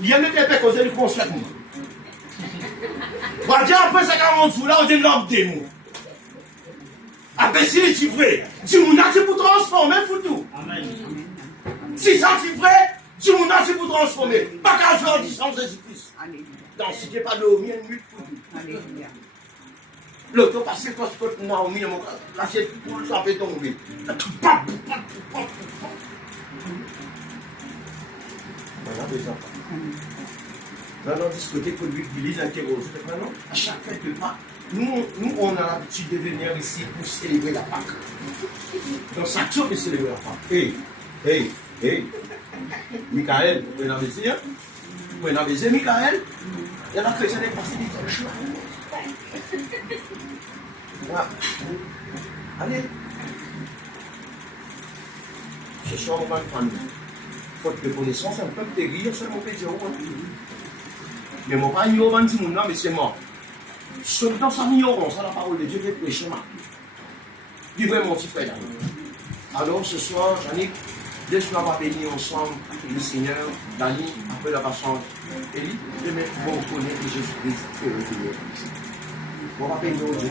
il y a même des causes de construction. On va dire après ça 40 jours là, on dit l'homme des mots. Après si c'est vrai, dis-moi c'est pour transformer tout. Amen. Si ça c'est vrai, dis-moi c'est pour transformer. Pas qu'à faire du sang Jésus-Christ. Donc si tu n'es pas Naomi, une lutte pour tout. L'autre passé quand tu Naomi, la chaise pour ça peut tomber. Voilà déjà. Nous allons discuter pour lui qu'il lise interroger. Maintenant, à chaque fois que pas. Nous, on a l'habitude de venir ici pour célébrer la Pâque. Donc, ça tue de célébrer la Pâque. Hey. Michael, vous pouvez l'enlever, hein? Vous pouvez l'enlever, Michael? Il y a la chrétienne est passée du chemin. Voilà. Allez. Ce soir, on va prendre. Faute de connaissance, un peu de guerre, c'est mon péché. Mais mon père, il y a un petit monde là, mais c'est mort. Dans sa ignorance à la parole de Dieu, fait prêcher ma vie. Il veut mon petit frère. Alors ce soir, Yannick, laisse-nous avoir béni ensemble le Seigneur, Dani, après la façon Élie, je vais vous connaître Jésus-Christ et le Seigneur. On va bénir Dieu.